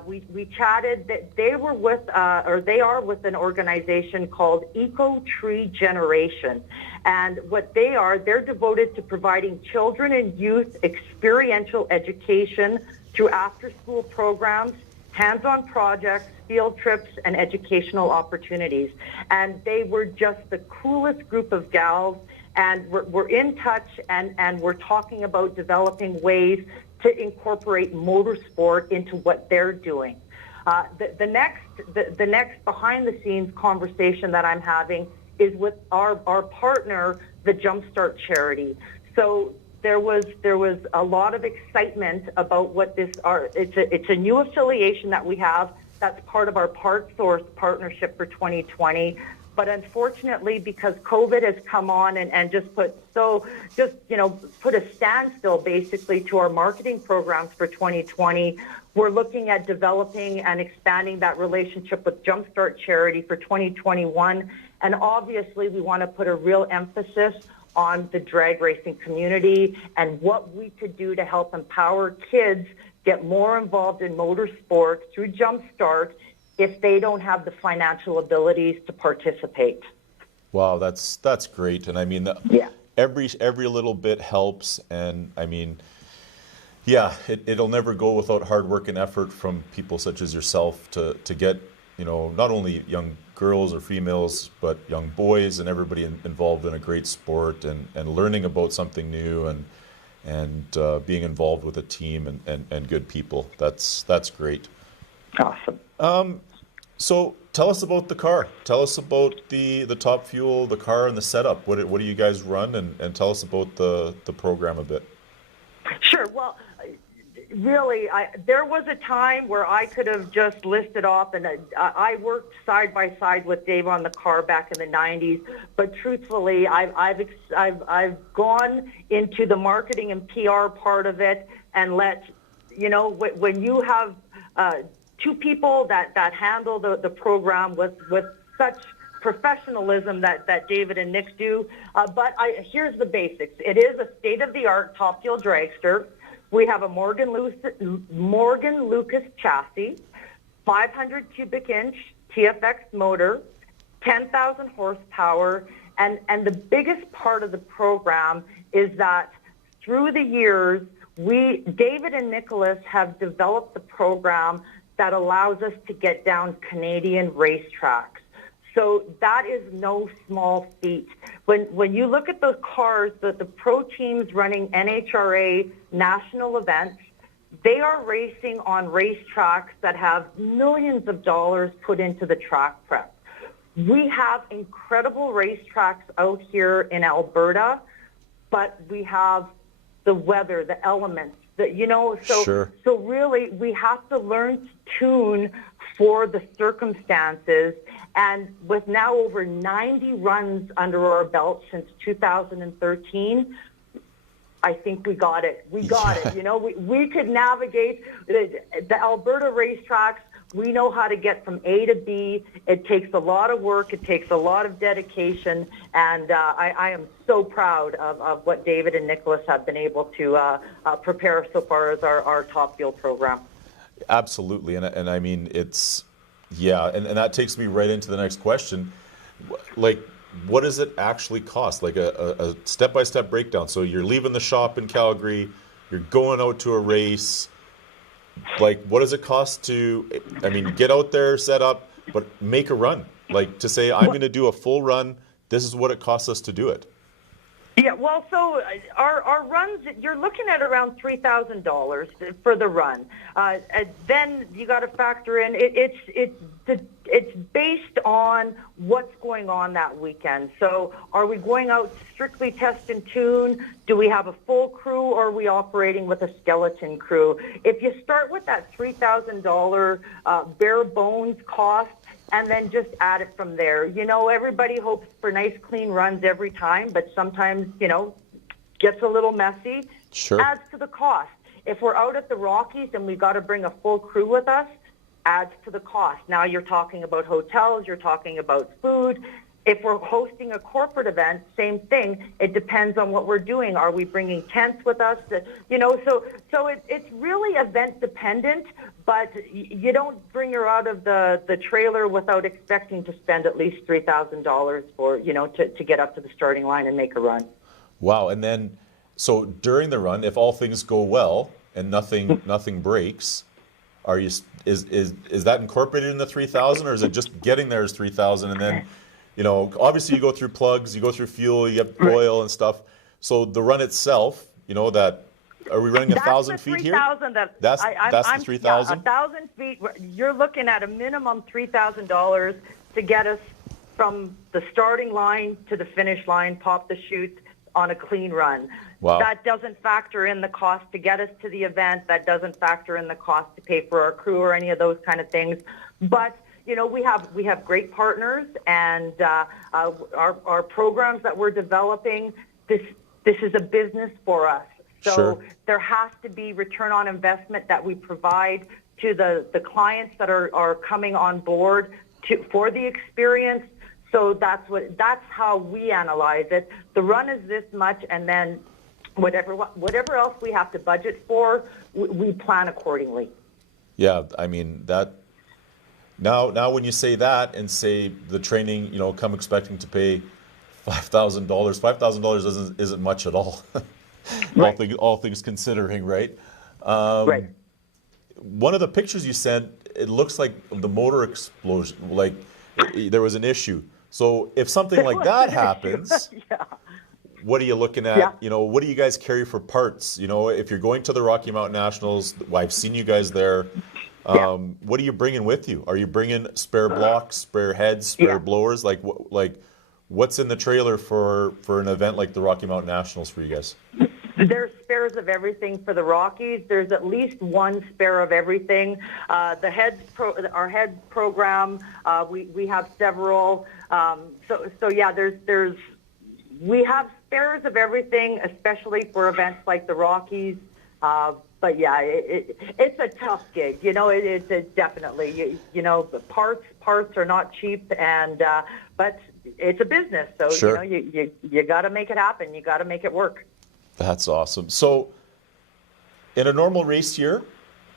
We chatted. They are with an organization called Eco Tree Generation, and what they're devoted to providing children and youth experiential education through after-school programs, hands-on projects, field trips, and educational opportunities. And they were just the coolest group of gals, and we're in touch, and we're talking about developing ways to incorporate motorsport into what they're doing. The next behind-the-scenes conversation that I'm having is with our partner, the Jumpstart Charity. So there was a lot of excitement about what this are. It's a new affiliation that we have that's part of our Partsource partnership for 2020. But unfortunately, because COVID has come on and just put a standstill basically to our marketing programs for 2020, we're looking at developing and expanding that relationship with Jumpstart Charity for 2021. And obviously, we want to put a real emphasis on the drag racing community and what we could do to help empower kids get more involved in motorsport through Jumpstart if they don't have the financial abilities to participate. Wow, that's great. And I mean, every little bit helps. And I mean, yeah, it'll never go without hard work and effort from people such as yourself to get, not only young girls or females, but young boys and everybody involved in a great sport and learning about something new and being involved with a team and good people. That's great. Awesome. So tell us about the car. Tell us about the Top Fuel, the car, and the setup. What do you guys run? And tell us about the program a bit. Sure. Well, really, there was a time where I could have just listed off, and I worked side by side with Dave on the car back in the 90s. But truthfully, I've gone into the marketing and PR part of it, and when you have two people that handle the program with such professionalism that David and Nick do. But here's the basics. It is a state-of-the-art Top Fuel dragster. We have a Morgan Lucas chassis, 500 cubic inch TFX motor, 10,000 horsepower, and the biggest part of the program is that through the years, David and Nicholas have developed the program that allows us to get down Canadian racetracks. So that is no small feat. When you look at those cars, the pro teams running NHRA national events, they are racing on racetracks that have millions of dollars put into the track prep. We have incredible racetracks out here in Alberta, but we have the weather, the elements, Sure. So really we have to learn to tune for the circumstances. And with now over 90 runs under our belt since 2013, I think we got it. We got it. We could navigate the Alberta racetracks. We know how to get from A to B. It takes a lot of work. It takes a lot of dedication. And I am so proud of what David and Nicholas have been able to prepare so far as our Top Fuel program. Absolutely. And I mean, it's, and that takes me right into the next question. Like, what does it actually cost? Like a step-by-step breakdown. So you're leaving the shop in Calgary, you're going out to a race. Like, what does it cost to, get out there, set up, but make a run? Like, to say, I'm going to do a full run, this is what it costs us to do it. Yeah, well, so our runs, you're looking at around $3,000 for the run. Then you got to factor in, it's based on what's going on that weekend. So are we going out strictly test and tune? Do we have a full crew, or are we operating with a skeleton crew? If you start with that $3,000 bare bones cost, and then just add it from there. Everybody hopes for nice, clean runs every time, but sometimes, gets a little messy. Sure. Adds to the cost. If we're out at the Rockies and we've got to bring a full crew with us, adds to the cost. Now you're talking about hotels, you're talking about food. If we're hosting a corporate event, same thing. It depends on what we're doing. Are we bringing tents with us? So it's really event dependent, but you don't bring her out of the trailer without expecting to spend at least $3,000 for, to get up to the starting line and make a run. Wow. And then, so during the run, if all things go well and nothing breaks, is that incorporated in the 3,000, or is it just getting there is 3,000 and then, obviously you go through plugs, you go through fuel, you get oil and stuff. So the run itself, are we running 1,000 feet here? That's the 3,000? Yeah, 1,000 feet. You're looking at a minimum $3,000 to get us from the starting line to the finish line, pop the chutes. on a clean run. Wow. That doesn't factor in the cost to get us to the event. That doesn't factor in the cost to pay for our crew or any of those kind of things. But we have great partners, and our programs that we're developing. This is a business for us. So Sure. there has to be return on investment that we provide to the clients that are coming on board for the experience. So that's how we analyze it. The run is this much, and then whatever else we have to budget for, we plan accordingly. Yeah, I mean that. Now, when you say that and say the training, come expecting to pay $5,000. $5,000 isn't much at all. Right. all things considering, right? Right. One of the pictures you sent, it looks like the motor explosion, like there was an issue. So if something like that happens, Yeah. what are you looking at? Yeah. What do you guys carry for parts? If you're going to the Rocky Mountain Nationals, I've seen you guys there. What are you bringing with you? Are you bringing spare blocks, spare heads, spare blowers? Like what's in the trailer for an event like the Rocky Mountain Nationals for you guys? There's spares of everything for the Rockies. There's at least one spare of everything. Our heads program, we have several. So yeah, we have spares of everything, especially for events like the Rockies. But yeah, it's a tough gig. It's definitely, the parts are not cheap, and but it's a business. So Sure. you got to make it happen. You got to make it work. That's awesome. So in a normal race year,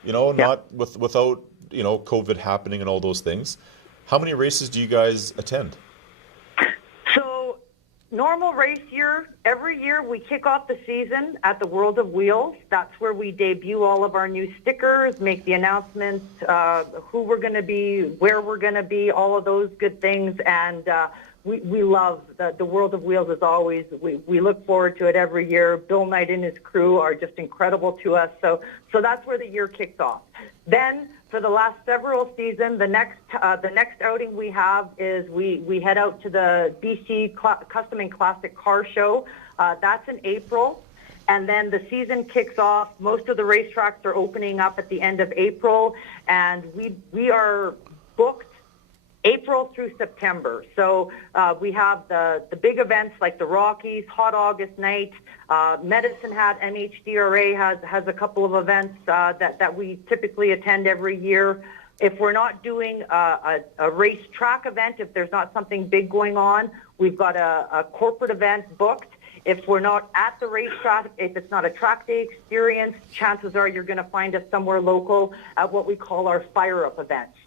not without, COVID happening and all those things, how many races do you guys attend? So normal race year, every year we kick off the season at the World of Wheels. That's where we debut all of our new stickers, make the announcements, who we're going to be, where we're going to be, all of those good things. And we love the World of Wheels as always. We look forward to it every year. Bill Knight and his crew are just incredible to us. So that's where the year kicks off. Then for the last several seasons, the next outing we have is we head out to the BC Custom and Classic Car Show. That's in April. And then the season kicks off. Most of the racetracks are opening up at the end of April, and we are booked April through September. So we have the big events like the Rockies, Hot August Night, Medicine Hat, MHDRA has a couple of events that we typically attend every year. If we're not doing a racetrack event, if there's not something big going on, we've got a corporate event booked. If we're not at the racetrack, if it's not a track day experience, chances are you're going to find us somewhere local at what we call our fire-up events.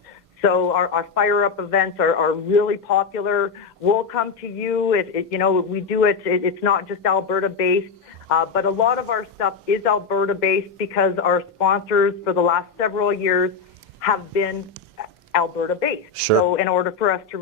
So our fire-up events are really popular. We'll come to you. We do it. It's not just Alberta-based, but a lot of our stuff is Alberta-based because our sponsors for the last several years have been Alberta-based. Sure. So in order for us to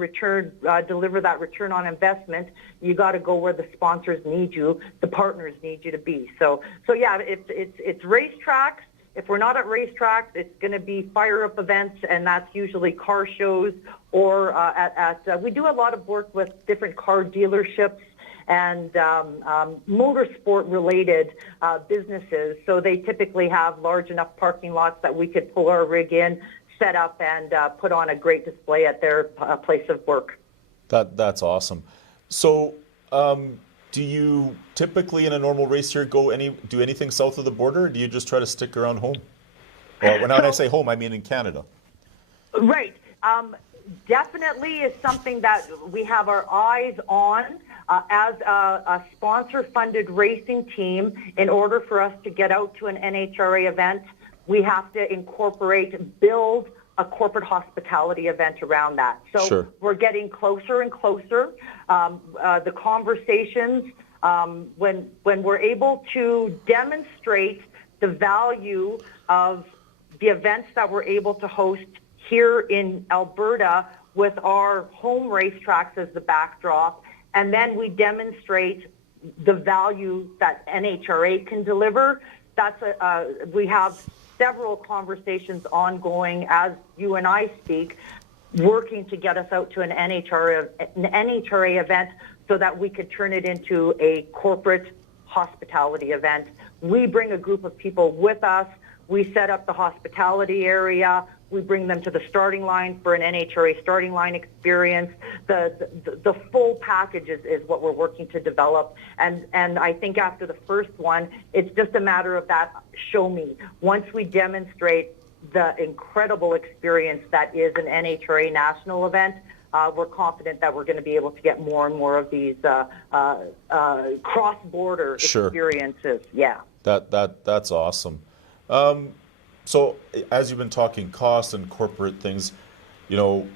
deliver that return on investment, you got to go where the sponsors need you, the partners need you to be. So yeah, it's racetracks. If we're not at racetracks, it's going to be fire-up events, and that's usually car shows or we do a lot of work with different car dealerships and motorsport-related businesses. So they typically have large enough parking lots that we could pull our rig in, set up, and put on a great display at their place of work. That's awesome. So do you typically in a normal race year do anything south of the border, or do you just try to stick around home? Well, when I say home, I mean in Canada. Right. Definitely is something that we have our eyes on as a sponsor-funded racing team. In order for us to get out to an NHRA event, we have to build a corporate hospitality event around that. So Sure. We're getting closer and closer. The conversations, when we're able to demonstrate the value of the events that we're able to host here in Alberta with our home racetracks as the backdrop, and then we demonstrate the value that NHRA can deliver. We have several conversations ongoing as you and I speak working to get us out to an NHRA event so that we could turn it into a corporate hospitality event. We bring a group of people with us. We set up the hospitality area. We bring them to the starting line for an NHRA starting line experience. The full package is what we're working to develop. And I think after the first one, it's just a matter of that show me. Once we demonstrate the incredible experience that is an NHRA national event, we're confident that we're going to be able to get more and more of these cross-border experiences. Yeah. That's awesome. So as you've been talking cost and corporate things, would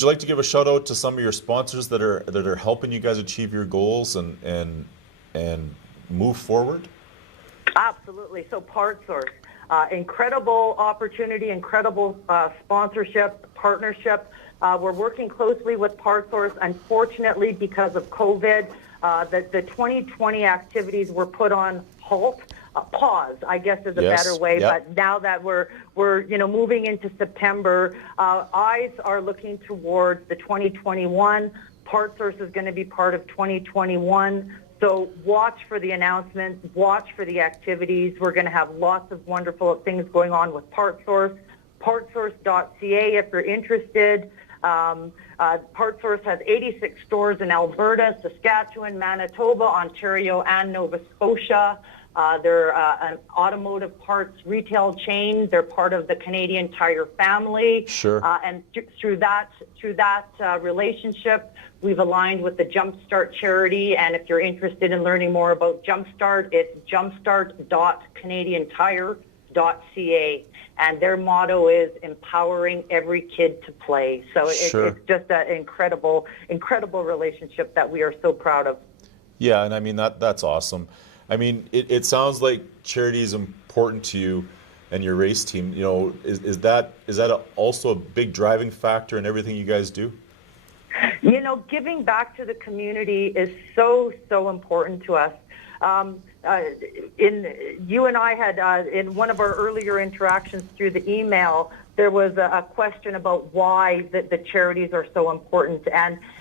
you like to give a shout out to some of your sponsors that are helping you guys achieve your goals and move forward? Absolutely. So Partsource, incredible opportunity, incredible sponsorship, partnership. We're working closely with Partsource. Unfortunately, because of COVID, the 2020 activities were put on halt. Pause, I guess, is a better way. Yep. But now that we're moving into September, eyes are looking towards the 2021. Partsource is going to be part of 2021. So watch for the announcement, watch for the activities. We're going to have lots of wonderful things going on with Partsource. Partsource.ca if you're interested. Partsource has 86 stores in Alberta, Saskatchewan, Manitoba, Ontario, and Nova Scotia. They're an automotive parts retail chain. They're part of the Canadian Tire family. Sure. And through that relationship, we've aligned with the Jumpstart charity. And if you're interested in learning more about Jumpstart, it's jumpstart.canadiantire.ca. And their motto is empowering every kid to play. So it's just an incredible relationship that we are so proud of. Yeah, and I mean, that's awesome. I mean, it sounds like charity is important to you and your race team. Is that also a big driving factor in everything you guys do? Giving back to the community is so important to us. You and I had, in one of our earlier interactions through the email, there was a question about why the charities are so important.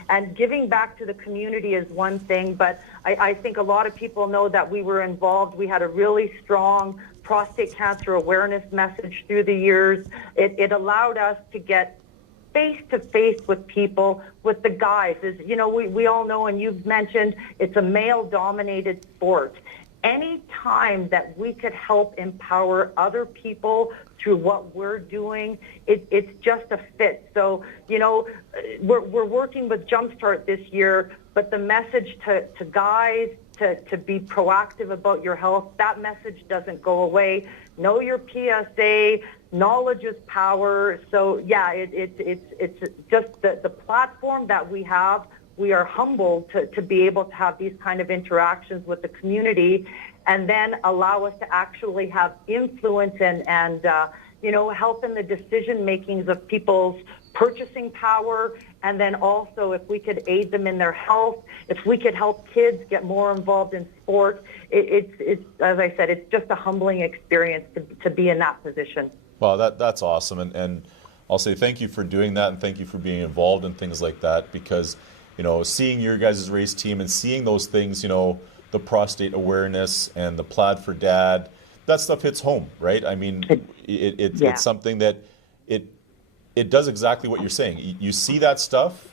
And giving back to the community is one thing, but I think a lot of people know that we were involved. We had a really strong prostate cancer awareness message through the years. It allowed us to get face-to-face with people, with the guys. We all know, and you've mentioned, it's a male-dominated sport. Any time that we could help empower other people through what we're doing, it's just a fit. So, we're working with Jumpstart this year, but the message to guys to be proactive about your health, that message doesn't go away. Know your PSA. Knowledge is power. So, yeah, it's just the platform that we have. We are humbled to be able to have these kind of interactions with the community and then allow us to actually have influence and help in the decision makings of people's purchasing power. And then also, if we could aid them in their health, if we could help kids get more involved in sport, it's as I said, it's just a humbling experience to be in that position. Well, that's awesome. And I'll say thank you for doing that, and thank you for being involved in things like that, because seeing your guys' race team and seeing those things, the prostate awareness and the plaid for dad, that stuff hits home, right? I mean, it's something that it does exactly what you're saying. You see that stuff,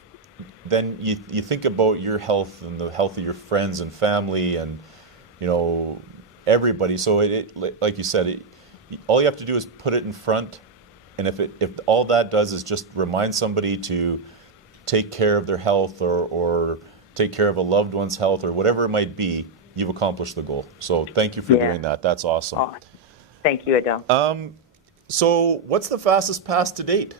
then you think about your health and the health of your friends and family and, everybody. So it like you said, all you have to do is put it in front. And if all that does is just remind somebody to take care of their health or take care of a loved one's health or whatever it might be, you've accomplished the goal. So thank you for doing that. That's awesome. Oh, thank you, Adele. So what's the fastest pass to date?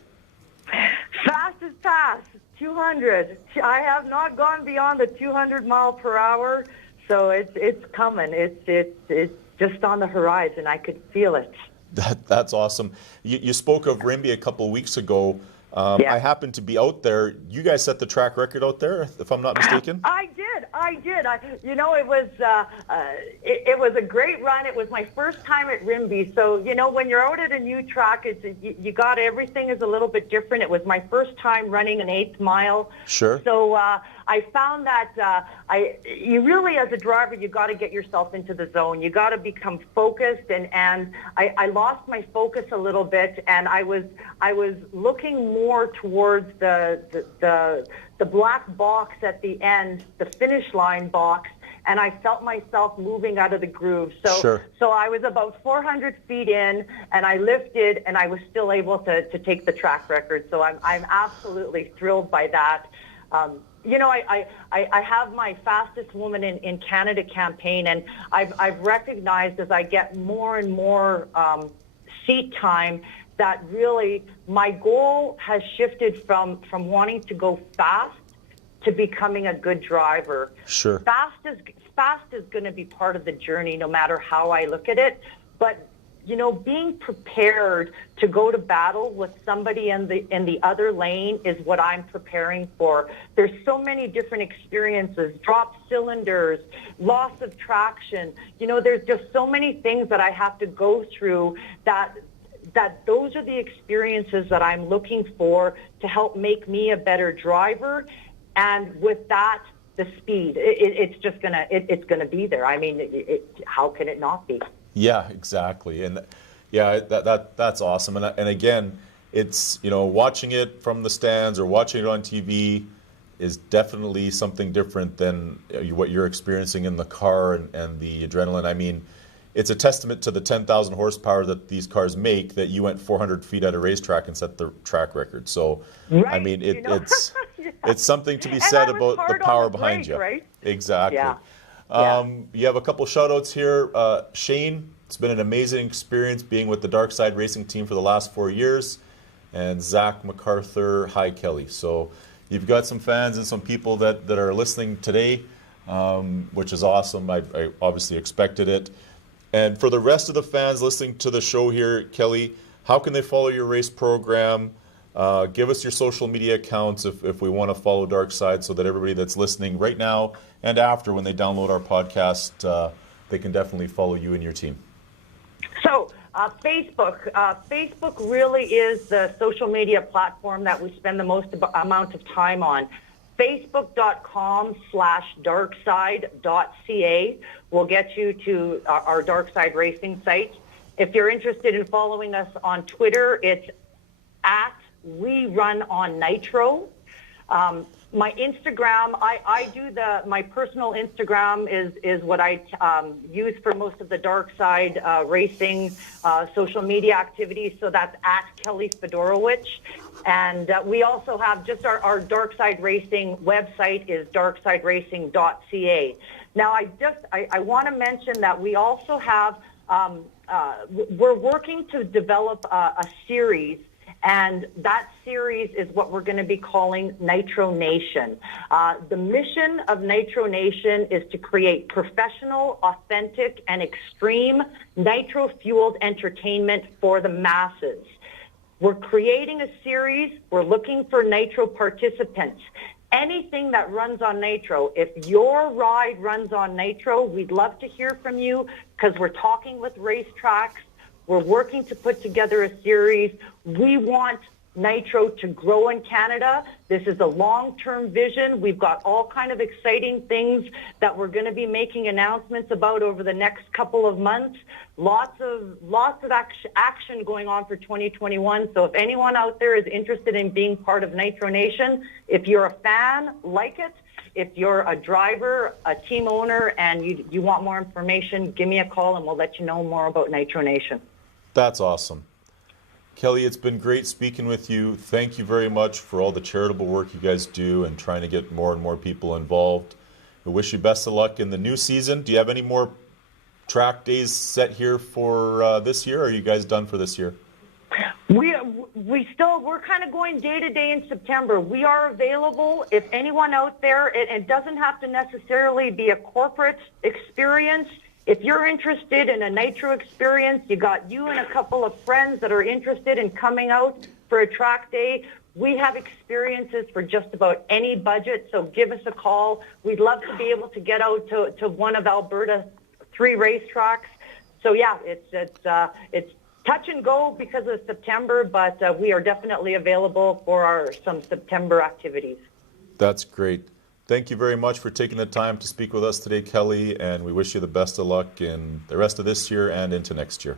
Fastest pass, 200. I have not gone beyond the 200 mile per hour, so it's coming. It's just on the horizon. I could feel it. That's awesome. You spoke of Rimbey a couple of weeks ago. I happened to be out there. You guys set the track record out there, if I'm not mistaken? I did. I did. It was a great run. It was my first time at Rimbey. So, when you're out at a new track, everything is a little bit different. It was my first time running an 8th mile. Sure. So I found that you really, as a driver, you got to get yourself into the zone. You got to become focused, and I lost my focus a little bit, and I was looking more towards the black box at the end, the finish line box, and I felt myself moving out of the groove. So I was about 400 feet in, and I lifted, and I was still able to take the track record. So I'm absolutely thrilled by that. I have my Fastest Woman in Canada campaign, and I've recognized as I get more and more seat time that really my goal has shifted from wanting to go fast to becoming a good driver. Sure. Fast is going to be part of the journey no matter how I look at it, but being prepared to go to battle with somebody in the other lane is what I'm preparing for. There's so many different experiences, dropped cylinders, loss of traction. There's just so many things that I have to go through that those are the experiences that I'm looking for to help make me a better driver. And with that, the speed, it's gonna be there. I mean, how can it not be? Yeah, exactly. And yeah, that's awesome. And again, it's, watching it from the stands or watching it on TV is definitely something different than what you're experiencing in the car and the adrenaline. I mean, it's a testament to the 10,000 horsepower that these cars make that you went 400 feet at a racetrack and set the track record. So, right, I mean, it's something to be said about the power behind you. Right? Exactly. Yeah. You have a couple shout outs here. Shane, it's been an amazing experience being with the Dark Side Racing team for the last 4 years. And Zach MacArthur, hi Kelly. So you've got some fans and some people that are listening today, which is awesome. I obviously expected it. And for the rest of the fans listening to the show here, Kelly, how can they follow your race program? Give us your social media accounts if we want to follow Dark Side, so that everybody that's listening right now and after, when they download our podcast, they can definitely follow you and your team. So Facebook. Facebook really is the social media platform that we spend the most amount of time on. Facebook.com/darkside.ca will get you to our Dark Side Racing site. If you're interested in following us on Twitter, it's @WeRunOnNitro. My Instagram, my personal Instagram is what I use for most of the Dark Side Racing social media activities. So that's @Kelly Fedorowich. And we also have just our Dark Side Racing website is darksideracing.ca. Now, I want to mention that we also have, we're working to develop a series. And that series is what we're going to be calling Nitronation. The mission of Nitronation is to create professional, authentic, and extreme nitro-fueled entertainment for the masses. We're creating a series. We're looking for nitro participants. Anything that runs on nitro. If your ride runs on nitro, we'd love to hear from you because we're talking with racetracks. We're working to put together a series. We want nitro to grow in Canada. This is a long-term vision. We've got all kind of exciting things that we're going to be making announcements about over the next couple of months. Lots of action going on for 2021. So if anyone out there is interested in being part of Nitronation, if you're a fan, like it. If you're a driver, a team owner, and you want more information, give me a call and we'll let you know more about Nitronation. That's awesome. Kelly, it's been great speaking with you. Thank you very much for all the charitable work you guys do and trying to get more and more people involved. We wish you best of luck in the new season. Do you have any more track days set here for this year, or are you guys done for this year? We're kind of going day to day in September. We are available. If anyone out there, it doesn't have to necessarily be a corporate experience. If you're interested in a nitro experience, you and a couple of friends that are interested in coming out for a track day, We have experiences for just about any budget, so give us a call. We'd love to be able to get out to one of Alberta's 3 racetracks. So yeah, it's touch and go because of September, but we are definitely available for some September activities. That's great. Thank you very much for taking the time to speak with us today, Kelly, and we wish you the best of luck in the rest of this year and into next year.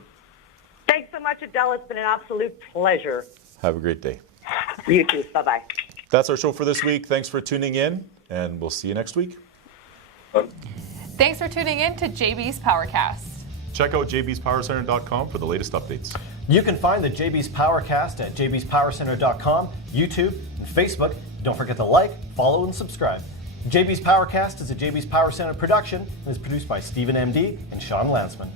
Thanks so much, ADEL. It's been an absolute pleasure. Have a great day. You too. Bye-bye. That's our show for this week. Thanks for tuning in, and we'll see you next week. Thanks for tuning in to JBs Powercast. Check out jbspowercenter.com for the latest updates. You can find the JBs Powercast at jbspowercenter.com, YouTube, and Facebook. Don't forget to like, follow, and subscribe. JBs Powercast is a JBs Power Center production and is produced by Stephen MD and Sean Lansman.